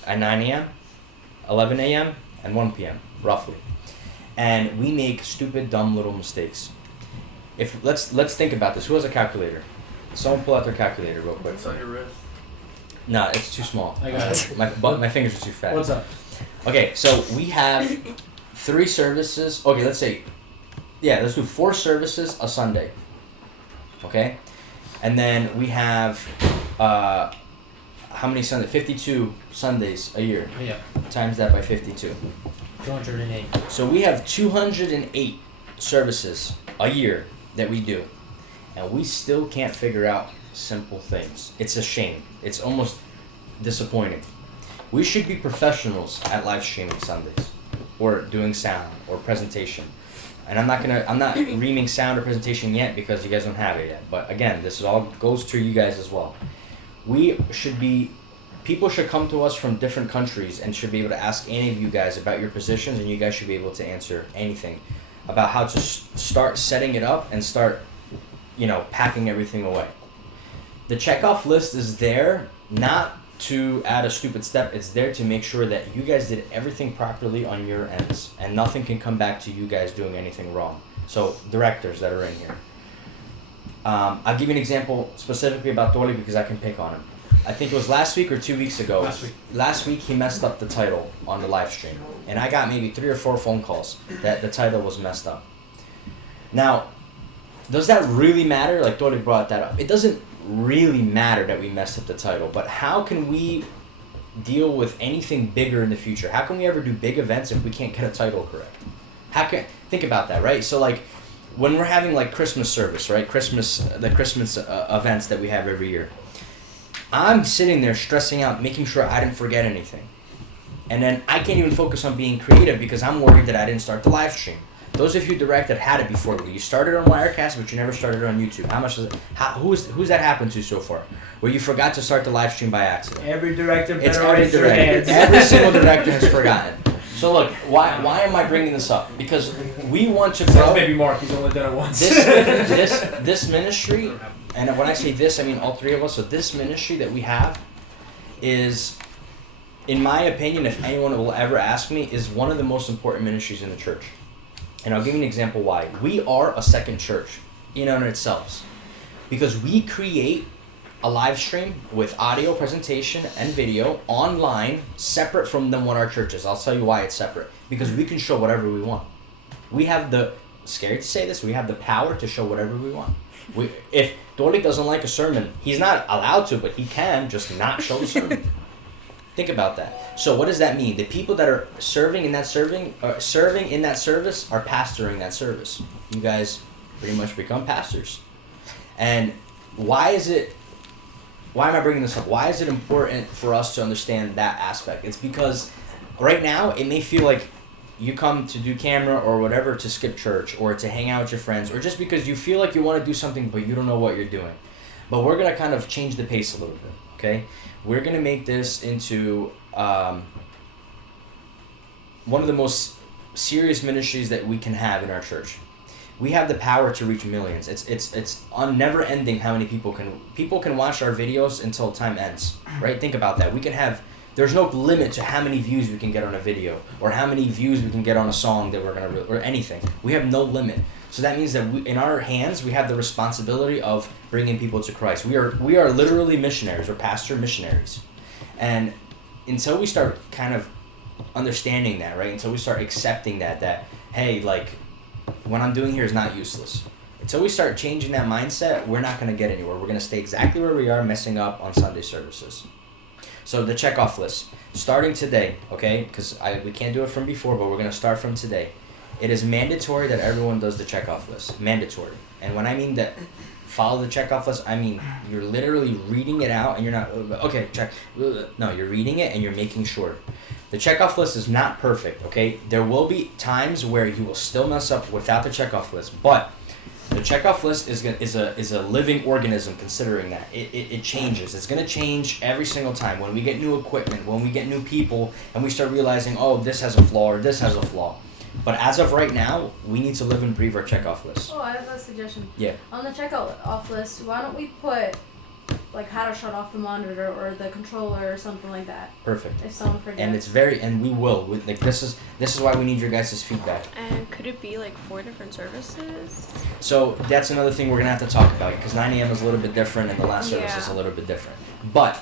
at 9 a.m., 11 a.m., and 1 p.m. roughly. And we make stupid, dumb little mistakes. Let's think about this. Who has a calculator? Someone pull out their calculator real quick. It's on your wrist. Nah, it's too small. I got it. My fingers are too fat. What's up? Okay, so we have 3 services. Okay, let's do 4 services a Sunday. Okay? And then we have, how many Sundays? 52 Sundays a year. Yeah. Times that by 52. 208. So we have 208 services a year that we do. And we still can't figure out simple things. It's a shame. It's almost disappointing. We should be professionals at live streaming Sundays or doing sound or presentation. And I'm not reaming sound or presentation yet because you guys don't have it yet. But again, this all goes to you guys as well. People should come to us from different countries and should be able to ask any of you guys about your positions, and you guys should be able to answer anything about how to start setting it up and start, packing everything away. The checkoff list is there not to add a stupid step. It's there to make sure that you guys did everything properly on your ends and nothing can come back to you guys doing anything wrong. So directors that are in here. I'll give you an example specifically about Tolik because I can pick on him. I think it was last week or 2 weeks ago. Last week he messed up the title on the live stream. And I got maybe 3 or 4 phone calls that the title was messed up. Now, does that really matter? Like Tolik brought that up. It doesn't really matter that we messed up the title, but how can we deal with anything bigger in the future? How can we ever do big events if we can't get a title correct? Think about that, right? So like when we're having like Christmas service, right? The Christmas events that we have every year. I'm sitting there stressing out, making sure I didn't forget anything. And then I can't even focus on being creative because I'm worried that I didn't start the live stream. Those of you direct that had it before, you started on Wirecast, but you never started on YouTube. Who's that happened to so far? Where you forgot to start the live stream by accident? Every director It's better every raise their director. hands. Every single director has forgotten. So look, why am I bringing this up? Because we want to grow. Maybe Mark, he's only done it once. This ministry, and when I say this, I mean all 3 of us. So this ministry that we have is, in my opinion, if anyone will ever ask me, is one of the most important ministries in the church. And I'll give you an example why. We are a second church in and of itself. Because we create a live stream with audio presentation and video online separate from what our church is. I'll tell you why it's separate. Because we can show whatever we want. We have scary to say this, we have the power to show whatever we want. If Tolik doesn't like a sermon, he's not allowed to, but he can just not show the sermon. Think about that. So what does that mean? The people that are serving in that service are pastoring that service. You guys pretty much become pastors. And why am I bringing this up? Why is it important for us to understand that aspect? It's because right now it may feel like you come to do camera or whatever to skip church or to hang out with your friends or just because you feel like you want to do something but you don't know what you're doing. But we're going to kind of change the pace a little bit, okay? We're going to make this into one of the most serious ministries that we can have in our church. We have the power to reach millions. It's never ending how many people can watch our videos until time ends, right? Think about that. There's no limit to how many views we can get on a video or how many views we can get on a song that we're going to, or anything. We have no limit. So that means that in our hands, we have the responsibility of bringing people to Christ. We are literally missionaries. We're pastor missionaries. And until we start kind of understanding that, right? Until we start accepting that, hey, like, what I'm doing here is not useless. Until we start changing that mindset, we're not going to get anywhere. We're going to stay exactly where we are, messing up on Sunday services. So the checkoff list, starting today, okay? Because we can't do it from before, but we're going to start from today. It is mandatory that everyone does the checkoff list. Mandatory. And when I mean that follow the checkoff list, I mean you're literally reading it out and you're not, okay, check. No, you're reading it and you're making sure. The checkoff list is not perfect, okay? There will be times where you will still mess up without the checkoff list, but the checkoff list is a living organism. Considering that it changes, it's gonna change every single time when we get new equipment, when we get new people, and we start realizing, oh, this has a flaw or this has a flaw. But as of right now, we need to live and breathe our checkoff list. Oh, I have a suggestion. Yeah. On the checkout off list, why don't we put like how to shut off the monitor or the controller or something like that? Perfect. If someone forgets. And it's and we will. Like this is why we need your guys' feedback. And could it be like 4 different services? So that's another thing we're gonna have to talk about because 9 a.m. is a little bit different and the last service is a little bit different. But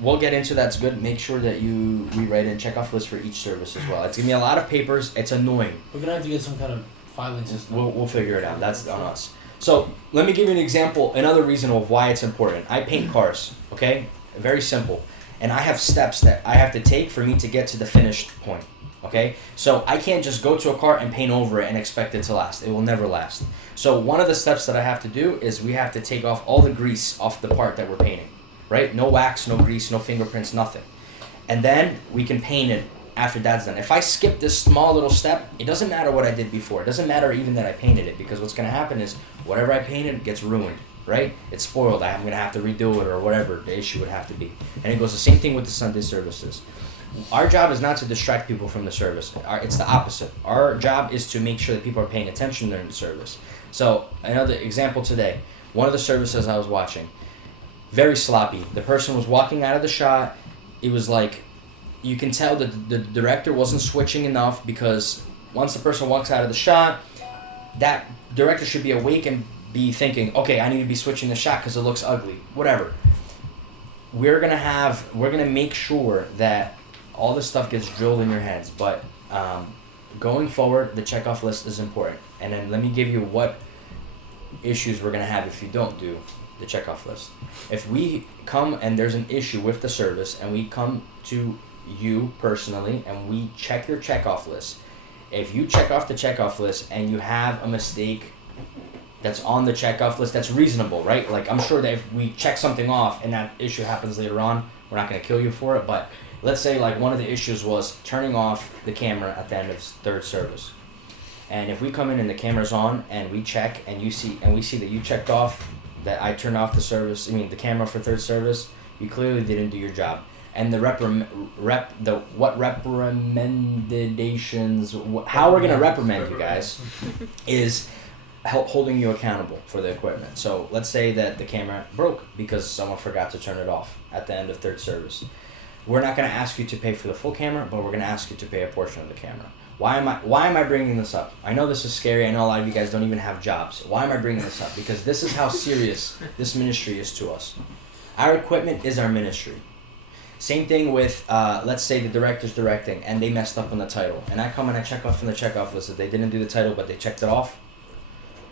we'll get into that's good. Make sure that you rewrite and check off list for each service as well. It's gonna be a lot of papers. It's annoying. We're gonna have to get some kind of filing system. We'll figure it out. That's on us. So let me give you an example. Another reason of why it's important. I paint cars. Okay, very simple, and I have steps that I have to take for me to get to the finished point. Okay, so I can't just go to a car and paint over it and expect it to last. It will never last. So one of the steps that I have to do is we have to take off all the grease off the part that we're painting. Right? No wax, no grease, no fingerprints, nothing. And then we can paint it after that's done. If I skip this small little step, it doesn't matter what I did before. It doesn't matter even that I painted it because what's going to happen is whatever I painted gets ruined, right? It's spoiled. I'm going to have to redo it or whatever the issue would have to be. And it goes the same thing with the Sunday services. Our job is not to distract people from the service. It's the opposite. Our job is to make sure that people are paying attention during the service. So another example today, one of the services I was watching, very sloppy. The person was walking out of the shot. It was like, you can tell that the director wasn't switching enough because once the person walks out of the shot, that director should be awake and be thinking, okay, I need to be switching the shot because it looks ugly. Whatever. We're gonna make sure that all this stuff gets drilled in your heads. But going forward, the checkoff list is important. And then let me give you what issues we're gonna have if you don't do the checkoff list. If we come and there's an issue with the service and we come to you personally and we check your checkoff list, if you check off the checkoff list and you have a mistake that's on the checkoff list that's reasonable, right? Like I'm sure that if we check something off and that issue happens later on, we're not going to kill you for it, but let's say like one of the issues was turning off the camera at the end of third service. And if we come in and the camera's on and we check and we see that you checked off that I turned off the camera for third service, you clearly didn't do your job. And the recommendations, how we're gonna reprimand you guys is holding you accountable for the equipment. So let's say that the camera broke because someone forgot to turn it off at the end of third service. We're not gonna ask you to pay for the full camera, but we're gonna ask you to pay a portion of the camera. Why am I bringing this up? I know this is scary. I know a lot of you guys don't even have jobs. Why am I bringing this up? Because this is how serious this ministry is to us. Our equipment is our ministry. Same thing with, let's say the director's directing and they messed up on the title. And I come and I check off from the checkoff list that they didn't do the title but they checked it off.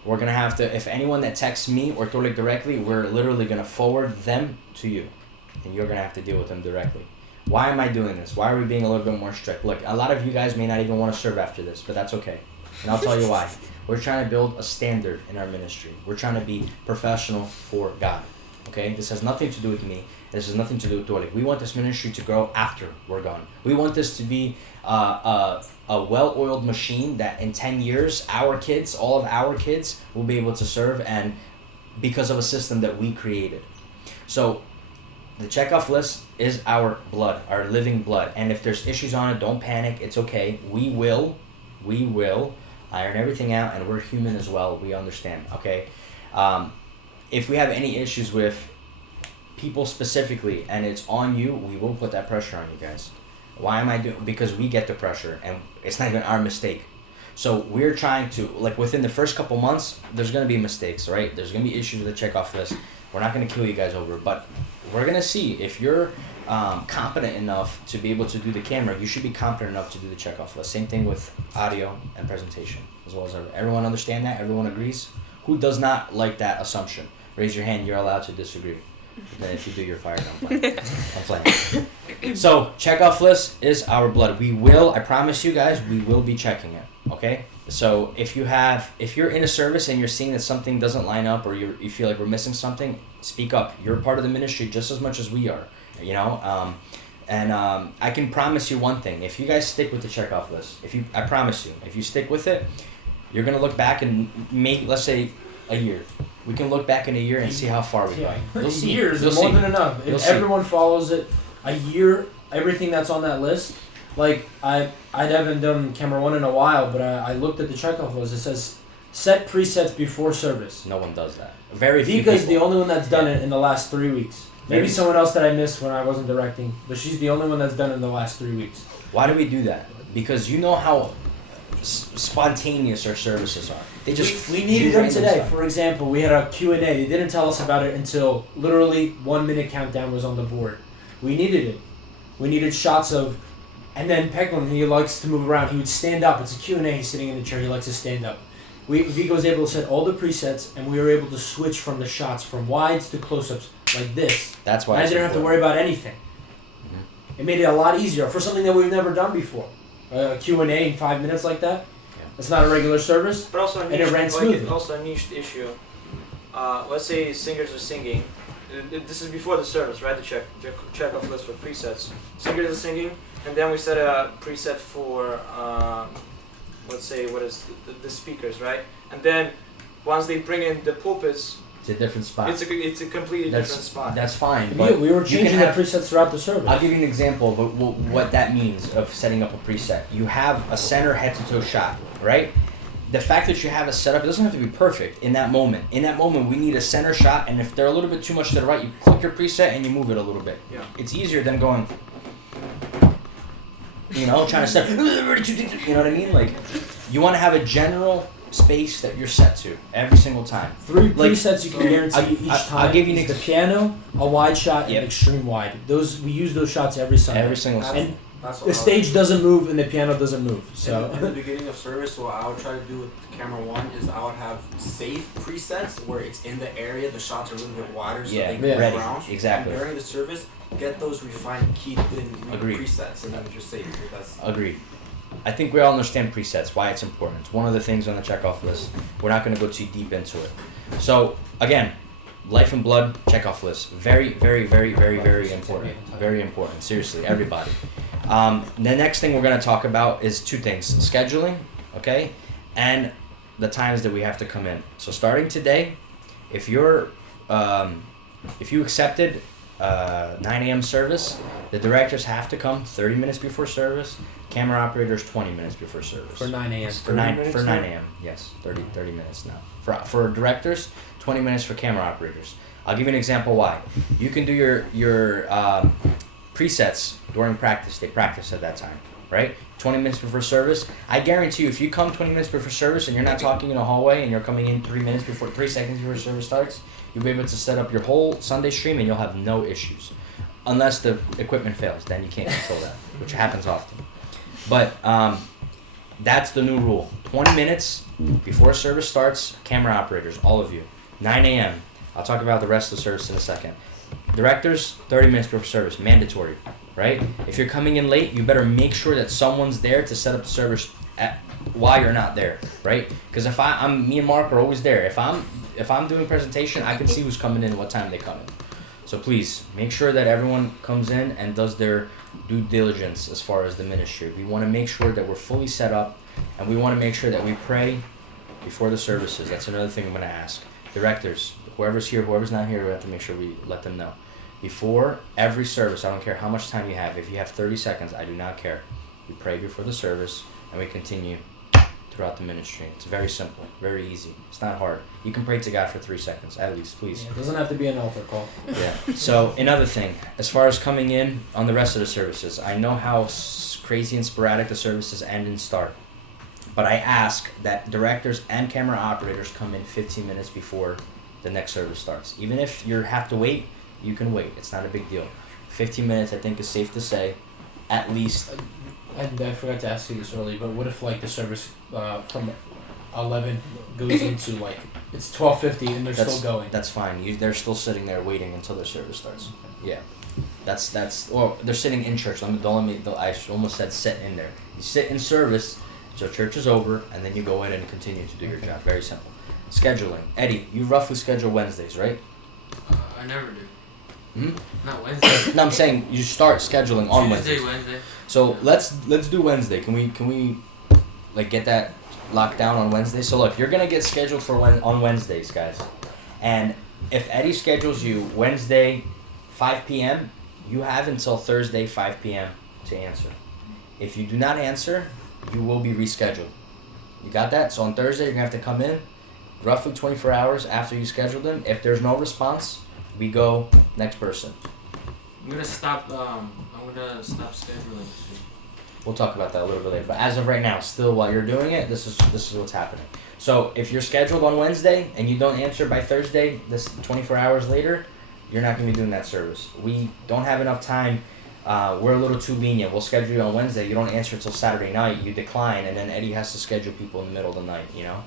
We're going to have to, if anyone that texts me or Tolik directly, we're literally going to forward them to you. And you're going to have to deal with them directly. Why am I doing this? Why are we being a little bit more strict? Look, a lot of you guys may not even want to serve after this, but that's okay. And I'll tell you why. We're trying to build a standard in our ministry. We're trying to be professional for God. Okay? This has nothing to do with me. This has nothing to do with Tolik. We want this ministry to grow after we're gone. We want this to be a well-oiled machine that in 10 years, all of our kids, will be able to serve, and because of a system that we created. So the checkoff list is our blood, our living blood. And if there's issues on it, don't panic. It's okay. We will iron everything out, and we're human as well. We understand, okay? If we have any issues with people specifically and it's on you, we will put that pressure on you guys. Why am I doing? Because we get the pressure and it's not even our mistake. So we're trying to, like within the first couple months, there's going to be mistakes, right? There's going to be issues with the checkoff list. We're not going to kill you guys over, but we're going to see if you're competent enough to be able to do the camera, you should be competent enough to do the checkoff list. Same thing with audio and presentation as well as everyone understand that? Everyone agrees? Who does not like that assumption? Raise your hand, you're allowed to disagree. Then if you do, you're fired. I'm playing. So, checkoff list is our blood. I promise you guys, we will be checking it. Okay? So, if you're in a service and you're seeing that something doesn't line up or you feel like we're missing something, speak up. You're part of the ministry just as much as we are. You know? And I can promise you one thing: if you guys stick with the checkoff list, I promise you, if you stick with it, you're gonna look back and let's say, a year. We can look back in a year and see how far we've gone. You'll see. Years is more than enough. If everyone follows it, a year, everything that's on that list. Like I haven't done camera 1 in a while, but I looked at the checkoff list. It says set presets before service. No one does that. Very few Vika's people. the only one that's done it in the last 3 weeks. Maybe someone else that I missed when I wasn't directing, but she's the only one that's done it in the last 3 weeks. Why do we do that? Because you know how spontaneous our services are. They just we needed them today. For example, we had a Q&A. They didn't tell us about it until literally 1 minute countdown was on the board. We needed it. We needed shots of, and then Pecklin, he likes to move around. He would stand up. It's a Q&A. He's sitting in the chair. He likes to stand up. Vigo was able to set all the presets, and we were able to switch from the shots from wides to close-ups like this. That's why I didn't have to worry about anything. It made it a lot easier for something that we've never done before. A Q&A in 5 minutes like that. It's not a regular service, but also and it ran smoothly. Also a niche issue. Let's say singers are singing. This is before the service, right? The check off list for presets. Singers are singing, and then we set a preset for let's say the speakers, right? And then once they bring in the pulpits, it's a different spot. It's a completely different spot. That's fine. But we were changing the presets throughout the service. I'll give you an example of what that means of setting up a preset. You have a center head-to-toe shot, right? The fact that you have a setup, it doesn't have to be perfect in that moment. In that moment, we need a center shot, and if they're a little bit too much to the right, you click your preset and you move it a little bit. Yeah. It's easier than going, trying to set, you know what I mean? Like, you want to have a general space that you're set to every single time. 3 presets you can guarantee each time. I'll give you the piano, a wide shot, and extreme wide. We use those shots every Sunday. Every single Sunday. And the stage doesn't move and the piano doesn't move. So in the beginning of service, what I would try to do with camera 1 is I would have safe presets where it's in the area, the shots are a little bit wider so they can go around. Exactly. And during the service, get those refined, keyed in presets, and then you're safe. Agreed. I think we all understand presets, why it's important. It's one of the things on the checkoff list. We're not going to go too deep into it. So, again, life and blood checkoff list. Very, very, very, very, very important. Very important. Seriously, everybody. The next thing we're going to talk about is 2 things. Scheduling, okay, and the times that we have to come in. So starting today, if you accepted 9 a.m. service, the directors have to come 30 minutes before service. Camera operators 20 minutes before service. For 9 a.m. For 9 a.m. Yes, 30 minutes now. For directors, 20 minutes for camera operators. I'll give you an example why. You can do your presets during practice. They practice at that time, right? 20 minutes before service. I guarantee you, if you come 20 minutes before service and you're not talking in a hallway and you're coming in 3 seconds before service starts, you'll be able to set up your whole Sunday stream and you'll have no issues. Unless the equipment fails, then you can't control that, which happens often. But that's the new rule. 20 minutes before service starts, camera operators, all of you. 9 a.m. I'll talk about the rest of the service in a second. Directors, 30 minutes before service, mandatory, right? If you're coming in late, you better make sure that someone's there to set up the service while you're not there, right? Because if me and Mark are always there. If I'm doing presentation, I can see who's coming in, what time they come in. So please make sure that everyone comes in and does their due diligence as far as the ministry. We want to make sure that we're fully set up, and we want to make sure that we pray before the services. That's another thing I'm going to ask. Directors, whoever's here, whoever's not here, we have to make sure we let them know. Before every service, I don't care how much time you have. If you have 30 seconds, I do not care. We pray before the service, and we continue throughout the ministry. It's very simple, very easy. It's not hard. You can pray to God for 3 seconds, at least, please. Yeah, it doesn't have to be an altar call. Yeah. So another thing, as far as coming in on the rest of the services, I know how crazy and sporadic the services end and start. But I ask that directors and camera operators come in 15 minutes before the next service starts. Even if you have to wait, you can wait. It's not a big deal. 15 minutes, I think, is safe to say, at least. And I forgot to ask you this earlier, but what if the service from 11 goes into it's 12:50 and they're still going? That's fine. They're still sitting there waiting until their service starts. Yeah, that's or they're sitting in church. I almost said sit in there. You sit in service, so church is over, and then you go in and continue to do your job. Very simple. Scheduling. Eddie, you roughly schedule Wednesdays, right? I never do. Not Wednesday. No, I'm saying you start scheduling on Tuesday, Wednesday. Wednesday. So let's do Wednesday. Can we like get that locked down on Wednesday? So look, you're gonna get scheduled for on Wednesdays, guys. And if Eddie schedules you Wednesday, 5 p.m., you have until Thursday, 5 p.m. to answer. If you do not answer, you will be rescheduled. You got that? So on Thursday, you're gonna have to come in roughly 24 hours after you scheduled them. If there's no response, we go next person. I'm gonna stop scheduling this week. We'll talk about that a little bit later. But as of right now, still while you're doing it, this is what's happening. So if you're scheduled on Wednesday and you don't answer by Thursday, this 24 hours later, you're not going to be doing that service. We don't have enough time. We're a little too lenient. We'll schedule you on Wednesday. You don't answer until Saturday night. You decline, and then Eddie has to schedule people in the middle of the night. You know.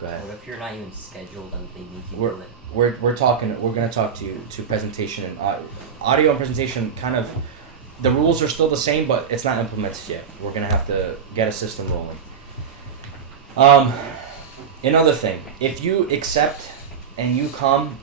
Go ahead. What if you're not even scheduled and they need you We're- to do it? We're going to talk to you to presentation and audio and presentation. Kind of, the rules are still the same, but it's not implemented yet. We're going to have to get a system rolling. Another thing, if you accept and you come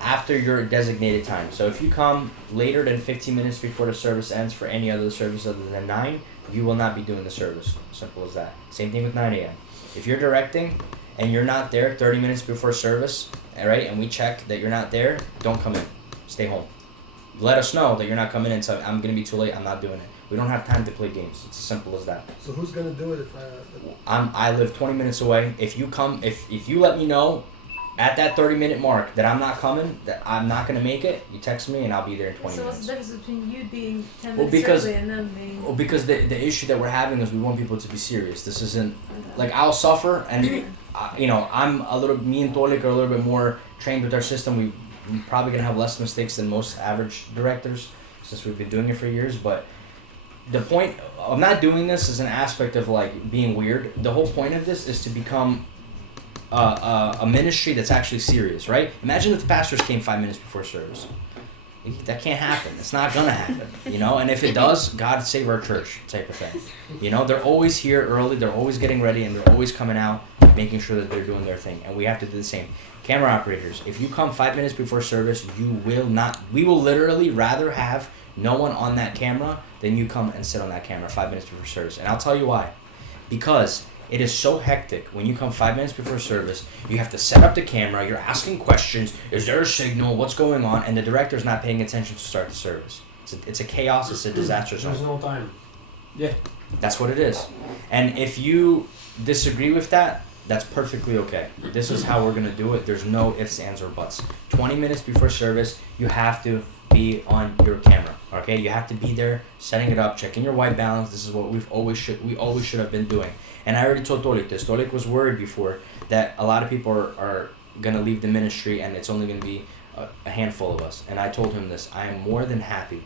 after your designated time, so if you come later than 15 minutes before the service ends for any other service other than 9, you will not be doing the service. Simple as that. Same thing with 9 a.m. If you're directing and you're not there 30 minutes before service, all right, and we check that you're not there, don't come in. Stay home. Let us know that you're not coming in, so I'm going to be too late, I'm not doing it. We don't have time to play games. It's as simple as that. So who's gonna do it if I live 20 minutes away. If you come, if you let me know at that 30-minute mark that I'm not coming, that I'm not going to make it, you text me and I'll be there in 20 So minutes. what's the difference between you being 10 Well, minutes because- early and them being... Well, because the issue that we're having is we want people to be serious. This isn't like I'll suffer, and you know me and Tolik are a little bit more trained with our system. We're probably gonna have less mistakes than most average directors since we've been doing it for years. But the point of not doing this is an aspect of like being weird. The whole point of this is to become a ministry that's actually serious, right? Imagine if the pastors came 5 minutes before service. That can't happen. It's not gonna happen, you know. And if it does, God save our church, type of thing. You know, they're always here early. They're always getting ready, and they're always coming out, making sure that they're doing their thing. And we have to do the same. Camera operators, if you come 5 minutes before service, you will not. We will literally rather have no one on that camera than you come and sit on that camera 5 minutes before service. And I'll tell you why. Because it is so hectic when you come 5 minutes before service. You have to set up the camera. You're asking questions. Is there a signal? What's going on? And the director's not paying attention to start the service. It's a chaos. It's a disaster zone. There's no time. Yeah, that's what it is. And if you disagree with that, that's perfectly okay. This is how we're gonna do it. There's no ifs, ands, or buts. 20 minutes before service, you have to be on your camera. Okay, you have to be there, setting it up, checking your white balance. This is what we always should have been doing. And I already told Tolik this. Tolik was worried before that a lot of people are gonna leave the ministry and it's only gonna be a handful of us. And I told him this. I am more than happy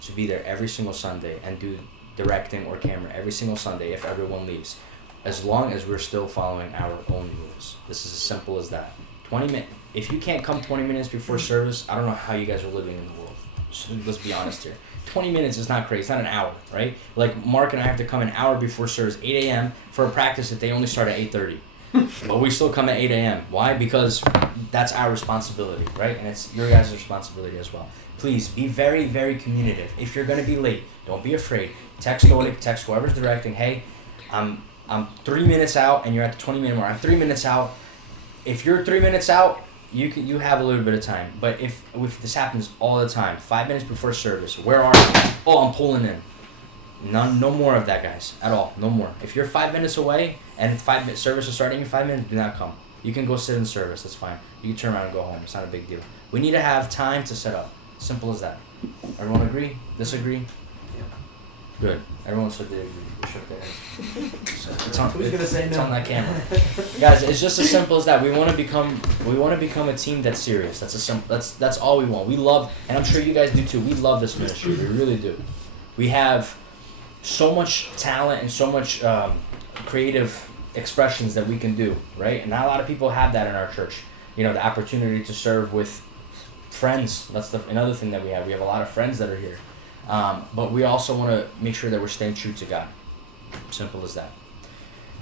to be there every single Sunday and do directing or camera every single Sunday if everyone leaves, as long as we're still following our own rules. This is as simple as that. 20 minutes. If you can't come 20 minutes before service, I don't know how you guys are living in the world. So let's be honest here. 20 minutes is not crazy. It's not an hour, right? Like Mark and I have to come an hour before service, 8 a.m. for a practice that they only start at 8:30. But we still come at 8 a.m. Why? Because that's our responsibility, right? And it's your guys' responsibility as well. Please be very, very communicative. If you're gonna be late, don't be afraid. Text Tolik, text whoever's directing. Hey, I'm 3 minutes out, and you're at the 20-minute mark. I'm 3 minutes out. If you're 3 minutes out, you have a little bit of time. But if this happens all the time, 5 minutes before service, where are you? Oh, I'm pulling in. No more of that, guys, at all. No more. If you're 5 minutes away and service is starting in 5 minutes, do not come. You can go sit in service. That's fine. You can turn around and go home. It's not a big deal. We need to have time to set up. Simple as that. Everyone agree? Disagree? Yeah. Good. Everyone said they agree. We shook their heads. It's on, Who's gonna say it's no? on that camera. Guys, it's just as simple as that. We want to become a team that's serious. That's all we want. We love, and I'm sure you guys do too. We love this ministry. We really do. We have so much talent and so much creative expressions that we can do, right? And not a lot of people have that in our church. You know, the opportunity to serve with friends. That's another thing that we have. We have a lot of friends that are here. But we also want to make sure that we're staying true to God. Simple as that.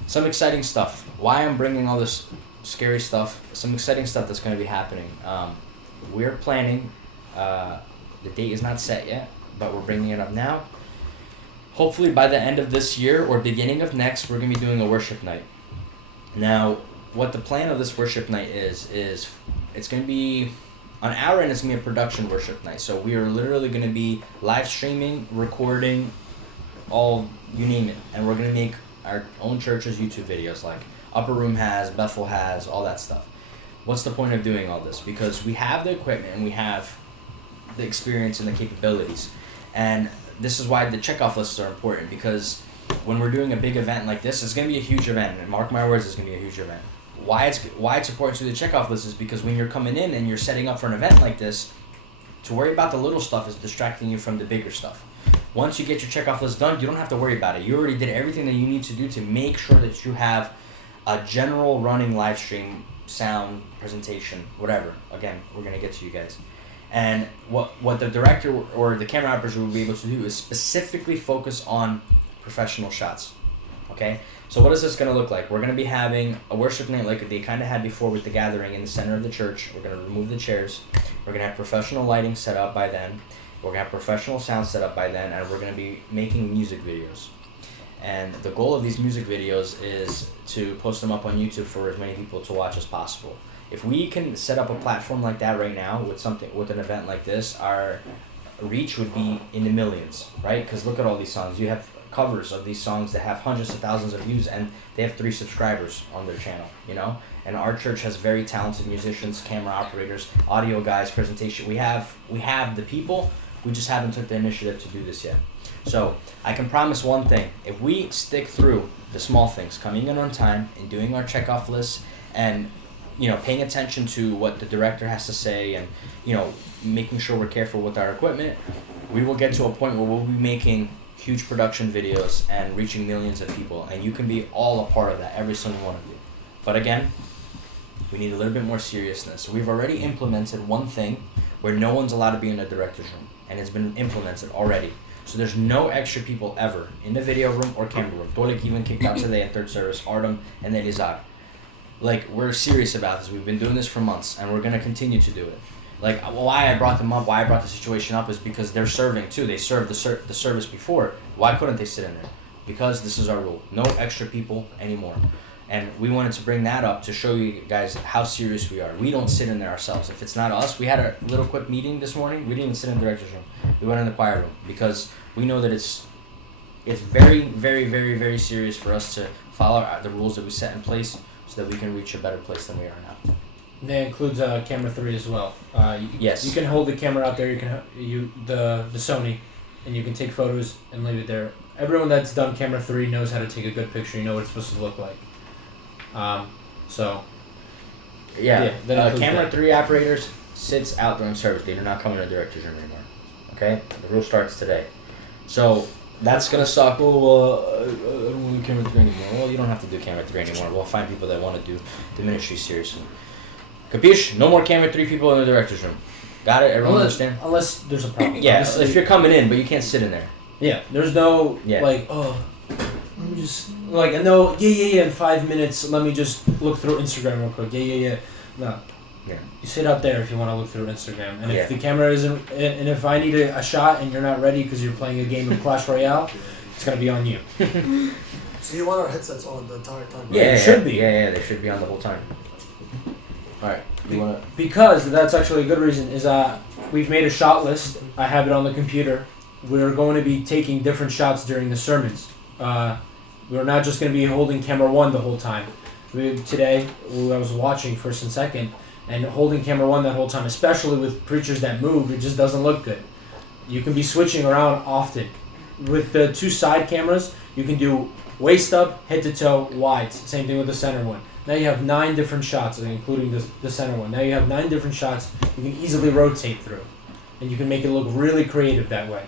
Some exciting stuff. Why I'm bringing all this scary stuff. Some exciting stuff that's going to be happening. We're planning The date is not set yet, but we're bringing it up now. Hopefully by the end of this year or beginning of next, we're going to be doing a worship night. Now, what the plan of this worship night is it's going to be, on our end, it's going to be a production worship night. So we are literally going to be live streaming, recording, all, you name it. And we're going to make our own church's YouTube videos like Upper Room has, Bethel has, all that stuff. What's the point of doing all this? Because we have the equipment and we have the experience and the capabilities. And this is why the checkoff lists are important, because when we're doing a big event like this, it's going to be a huge event. And mark my words, it's going to be a huge event. Why it's important to do the checkoff list is because when you're coming in and you're setting up for an event like this, to worry about the little stuff is distracting you from the bigger stuff. Once you get your checkoff list done, you don't have to worry about it. You already did everything that you need to do to make sure that you have a general running live stream, sound, presentation, whatever. Again, we're going to get to you guys. And what the director or the camera operator will be able to do is specifically focus on professional shots. Okay? So what is this going to look like? We're going to be having a worship night like they kind of had before with the gathering in the center of the church. We're going to remove the chairs. We're going to have professional lighting set up by then. We're going to have professional sound set up by then. And we're going to be making music videos. And the goal of these music videos is to post them up on YouTube for as many people to watch as possible. If we can set up a platform like that right now with an event like this, our reach would be in the millions, right? Because look at all these songs. You have covers of these songs that have hundreds of thousands of views, and they have 3 subscribers on their channel, you know? And our church has very talented musicians, camera operators, audio guys, presentation. We have the people. We just haven't took the initiative to do this yet. So I can promise one thing: if we stick through the small things, coming in on time and doing our checkoff lists, and paying attention to what the director has to say, and making sure we're careful with our equipment, we will get to a point where we'll be making huge production videos and reaching millions of people, and you can be all a part of that, every single one of you. But again, we need a little bit more seriousness. We've already implemented one thing where no one's allowed to be in the director's room, and it's been implemented already. So there's no extra people ever in the video room or camera room. Tolik even kicked out today at third service, Artem, and then Izar. Like, we're serious about this. We've been doing this for months, and we're going to continue to do it. Like, why I brought them up, why I brought the situation up is because they're serving too. They served the service before. Why couldn't they sit in there? Because this is our rule. No extra people anymore. And we wanted to bring that up to show you guys how serious we are. We don't sit in there ourselves. If it's not us, we had a little quick meeting this morning. We didn't even sit in the director's room. We went in the choir room because we know that it's very, very, very, very serious for us to follow the rules that we set in place so that we can reach a better place than we are now. And that includes camera 3 as well. Yes. You can hold the camera out there. You can the Sony, and you can take photos and leave it there. Everyone that's done camera 3 knows how to take a good picture. You know what it's supposed to look like. Camera 3 operators sits out during service. They do not come in the director's room anymore. Okay, the rule starts today. So that's gonna suck. I don't want to do camera 3 anymore. Well, you don't have to do camera 3 anymore. We'll find people that want to do the ministry seriously. Capiche? No more camera 3 people in the director's room. Got it? Everyone understand? Unless there's a problem. Yeah, if you're coming in, but you can't sit in there. Yeah, there's no let me just in 5 minutes, let me just look through Instagram real quick. No. Yeah. You sit out there if you want to look through Instagram. And if the camera isn't, and if I need a shot and you're not ready because you're playing a game of Clash Royale, it's going to be on you. So you want our headsets on the entire time? Right? Yeah, it should be. Yeah, they should be on the whole time. Alright. Because that's actually a good reason, is we've made a shot list. I have it on the computer. We're going to be taking different shots during the sermons. We're not just going to be holding camera 1 the whole time. Today, I was watching first and second, and holding camera 1 that whole time, especially with preachers that move, it just doesn't look good. You can be switching around often. With the 2 side cameras, you can do waist up, head to toe, wide. Same thing with the center one. Now you have 9 different shots, including the center one. Now you have 9 different shots you can easily rotate through. And you can make it look really creative that way.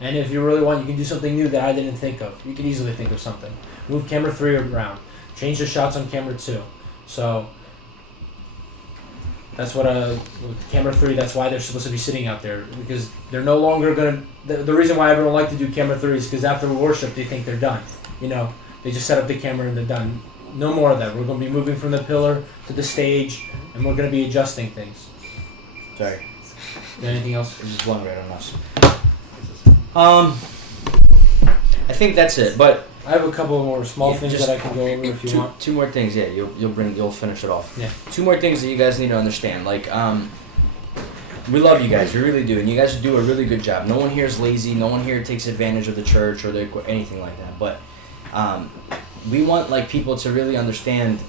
And if you really want, you can do something new that I didn't think of. You can easily think of something. Move camera 3 around. Change the shots on camera 2. So that's what with camera 3, that's why they're supposed to be sitting out there. Because they're no longer going to... The reason why everyone like to do camera 3 is because after worship, they think they're done. They just set up the camera and they're done. No more of that. We're going to be moving from the pillar to the stage, and we're going to be adjusting things. Sorry. Anything else? Just one right on us. I think that's it. But I have a couple more small things just that I can go over if you want. Two more things. Yeah, you'll finish it off. Yeah. Two more things that you guys need to understand. Like we love you guys. We really do, and you guys do a really good job. No one here is lazy. No one here takes advantage of the church or anything like that. But we want like people to really understand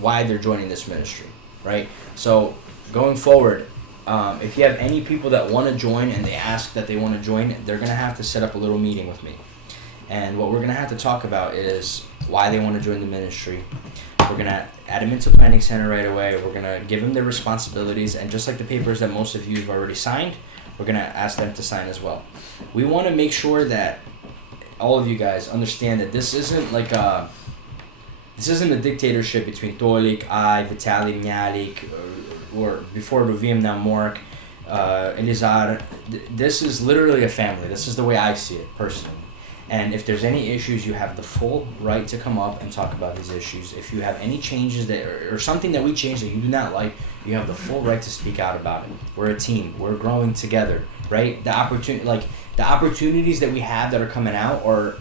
why they're joining this ministry, right? So going forward, if you have any people that want to join and they ask that they want to join, they're gonna have to set up a little meeting with me. And what we're gonna have to talk about is why they want to join the ministry. We're gonna add them into Planning Center right away. We're gonna give them their responsibilities, and just like the papers that most of you have already signed, we're gonna ask them to sign as well. We want to make sure that all of you guys understand that this isn't like a dictatorship between Tolik, I, Vitaly, Mialik, or before Ruvim, now Mork, Elizar. This is literally a family. This is the way I see it personally. And if there's any issues, you have the full right to come up and talk about these issues. If you have any changes that or something that we changed that you do not like, you have the full right to speak out about it. We're a team. We're growing together, right? The opportunities that we have that are coming out are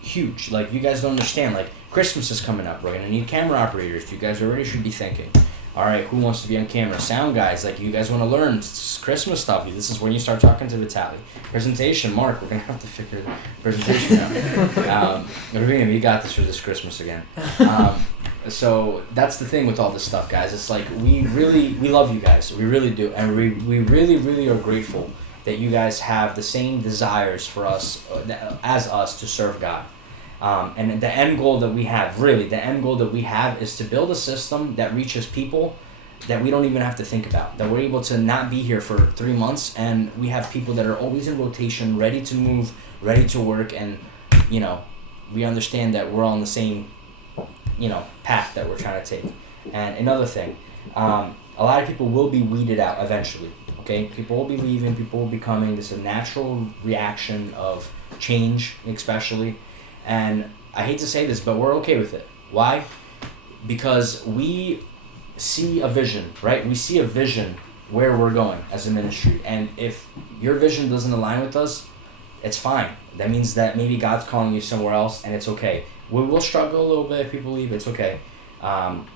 huge. Like, you guys don't understand. Like, Christmas is coming up. We're gonna need camera operators. You guys already should be thinking. All right, who wants to be on camera? Sound guys, like, you guys want to learn Christmas stuff. This is when you start talking to Vitaly. Presentation, Mark, we're going to have to figure the presentation out. You got this for this Christmas again. So that's the thing with all this stuff, guys. It's like, we love you guys. We really do. And we really, really are grateful that you guys have the same desires for us, as us, to serve God. And the end goal that we have, is to build a system that reaches people that we don't even have to think about, that we're able to not be here for 3 months, and we have people that are always in rotation, ready to move, ready to work, and, we understand that we're on the same, path that we're trying to take. And another thing, a lot of people will be weeded out eventually, okay? People will be leaving, people will be coming. This is a natural reaction of change, especially. And I hate to say this, but we're okay with it. Why? Because we see a vision, right? We see a vision where we're going as a ministry. And if your vision doesn't align with us, it's fine. That means that maybe God's calling you somewhere else, and it's okay. We will struggle a little bit if people leave. It's okay.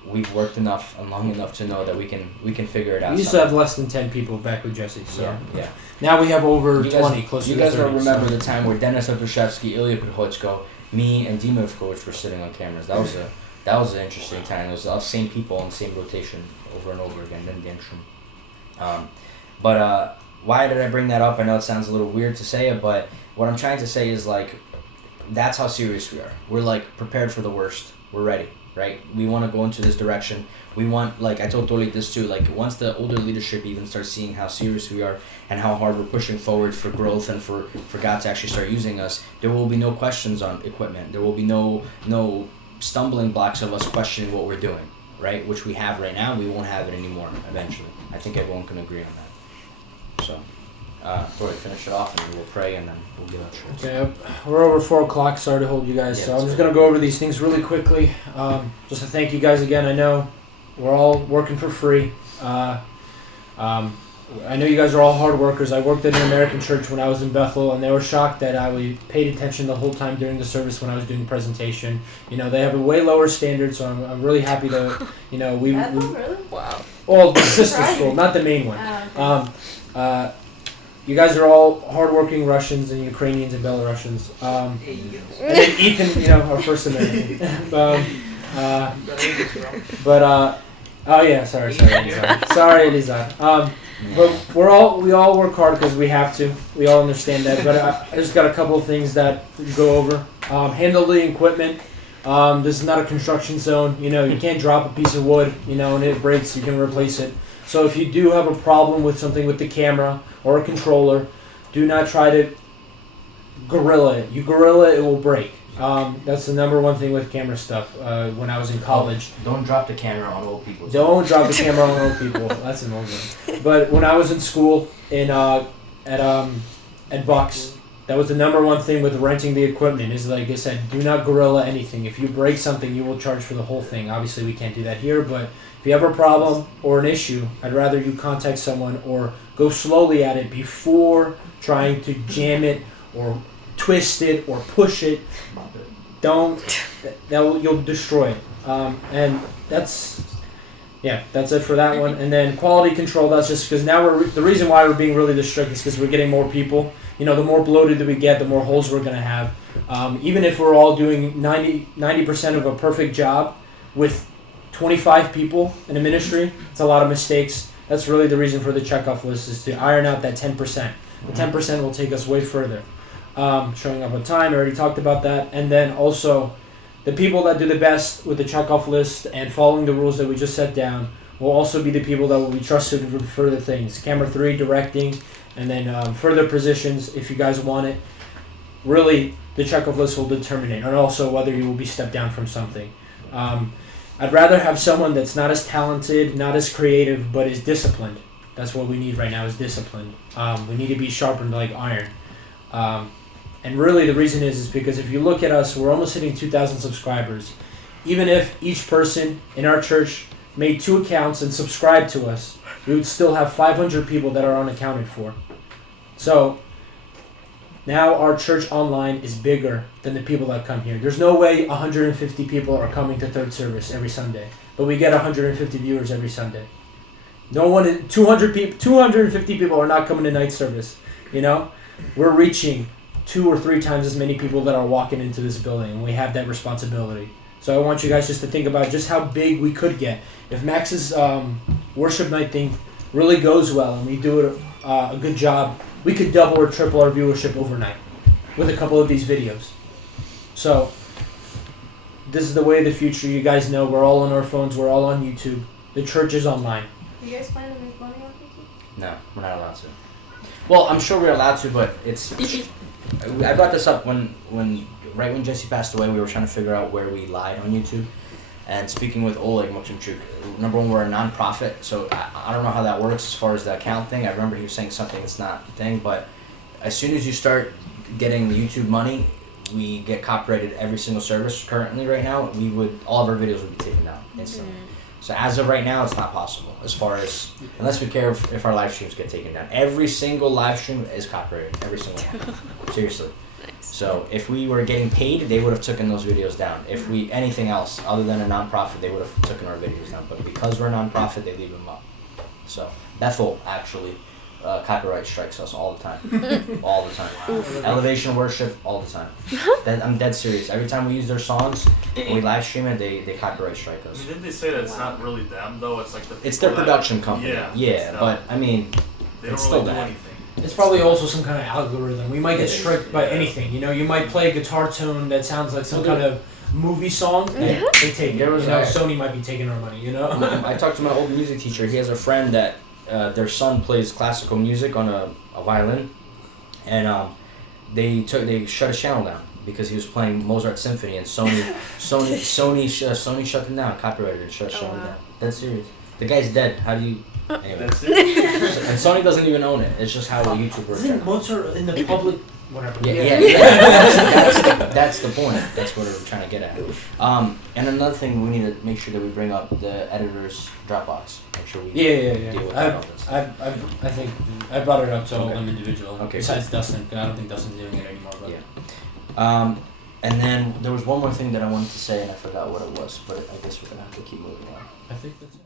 We've worked enough and long enough to know that we can figure it out. We used to have less than 10 people back with Jesse, so yeah. Now we have over 20, close to 30. You guys will remember the time where Denis Abdushevsky, Ilya Prihochko, me, and Dima Ivkovic were sitting on cameras. That was an interesting time. It was the same people on the same rotation over and over again. Then Gentrim. But why did I bring that up? I know it sounds a little weird to say it, but what I'm trying to say is, like, that's how serious we are. We're, like, prepared for the worst. We're ready, right? We want to go into this direction. We want, like, I told Tolik this too, like, once the older leadership even starts seeing how serious we are and how hard we're pushing forward for growth and for God to actually start using us, there will be no questions on equipment. There will be no stumbling blocks of us questioning what we're doing, right? Which we have right now. We won't have it anymore eventually. I think everyone can agree on that. So, Tolik, finish it off and we'll pray and then we'll get out shirts. Okay, we're over 4 o'clock. Sorry to hold you guys. So I'm just going to go over these things really quickly. Just to thank you guys again. I know we're all working for free. I know you guys are all hard workers. I worked at an American church when I was in Bethel, and they were shocked that I paid attention the whole time during the service when I was doing presentation. They have a way lower standard, so I'm really happy to, we really? Wow. Well, the sister school, not the main one. Okay. You guys are all hardworking Russians and Ukrainians and Belarusians. And then Ethan, our first American. Sorry, Elizar. But we all work hard because we have to. We all understand that. But I just got a couple of things that we go over. Handle the equipment. This is not a construction zone. You can't drop a piece of wood, and it breaks, you can replace it. So if you do have a problem with something with the camera or a controller, do not try to gorilla it. You gorilla it will break. That's the number one thing with camera stuff. When I was in college, Don't drop the camera on old people. don't drop the camera on old people. That's an old one. But when I was in school at Bucks, that was the number one thing with renting the equipment. Is, like I said, do not gorilla anything. If you break something, you will charge for the whole thing. Obviously, we can't do that here, but if you have a problem or an issue, I'd rather you contact someone or Go slowly at it before trying to jam it or twist it or push it. Don't. You'll destroy it. And that's it for that one. And then quality control. That's just because now the reason why we're being really strict is because we're getting more people. You know, the more bloated that we get, the more holes we're gonna have. Even if we're all doing 90% of a perfect job with 25 people in a ministry, it's a lot of mistakes. That's really the reason for the checkoff list, is to iron out that 10%. The 10% will take us way further. Showing up on time, I already talked about that. And then also, the people that do the best with the checkoff list and following the rules that we just set down will also be the people that will be trusted for further things. Camera 3, directing, and then further positions if you guys want it. Really, the checkoff list will determine it, and also whether you will be stepped down from something. I'd rather have someone that's not as talented, not as creative, but is disciplined. That's what we need right now, is discipline. We need to be sharpened like iron. And really the reason is because if you look at us, we're almost hitting 2,000 subscribers. Even if each person in our church made 2 accounts and subscribed to us, we would still have 500 people that are unaccounted for. So now our church online is bigger than the people that come here. There's no way 150 people are coming to third service every Sunday, but we get 150 viewers every Sunday. 250 people are not coming to night service. You know, we're reaching 2 or 3 times as many people that are walking into this building, and we have that responsibility. So I want you guys just to think about just how big we could get. If Max's worship night thing really goes well and we do a good job, we could double or triple our viewership overnight with a couple of these videos. So this is the way of the future. You guys know we're all on our phones. We're all on YouTube. The church is online. Do you guys plan to make money off YouTube? No, we're not allowed to. Well, I'm sure we're allowed to, but it's I brought this up when Jesse passed away. We were trying to figure out where we lied on YouTube. And speaking with Oleg Moksimchuk, number one, we're a non-profit, so I don't know how that works as far as the account thing. I remember he was saying something that's not a thing, but as soon as you start getting YouTube money, we get copyrighted every single service currently right now. All of our videos would be taken down instantly. So as of right now, it's not possible as far as, unless we care if our live streams get taken down. Every single live stream is copyrighted, every single one. Seriously. So if we were getting paid, they would have taken those videos down. If we anything else other than a non-profit, they would have taken our videos down. But because we're a non-profit, they leave them up. So Bethel actually copyright strikes us all the time, all the time. Elevation Worship all the time. I'm dead serious. Every time we use their songs and we live stream it, they copyright strike us. Didn't they say that it's not really them though? It's like it's their production company. Yeah, but I mean, they don't it's really still do that. anything. It's probably also some kind of algorithm. We might get strict by anything. You know, you might play a guitar tone that sounds like some kind of movie song, and they take it. Sony might be taking our money. You know. I talked to my old music teacher. He has a friend that their son plays classical music on a violin, and they shut his channel down because he was playing Mozart Symphony, and Sony shut them down, copyrighted and shut his channel down. That's serious. The guy's dead. How do you? Anyway. That's it. And Sony doesn't even own it. It's just how a YouTuber. Isn't Mozart in the public? Whatever. That's the point. That's what we're trying to get at. And another thing, we need to make sure that we bring up the editor's Dropbox. Make sure we deal with that. I think I brought it up to all of them individually. Okay. Besides Dustin, I don't think Dustin's doing it anymore. But. Yeah. And then there was one more thing that I wanted to say, and I forgot what it was. But I guess we're gonna have to keep moving on. I think that's it.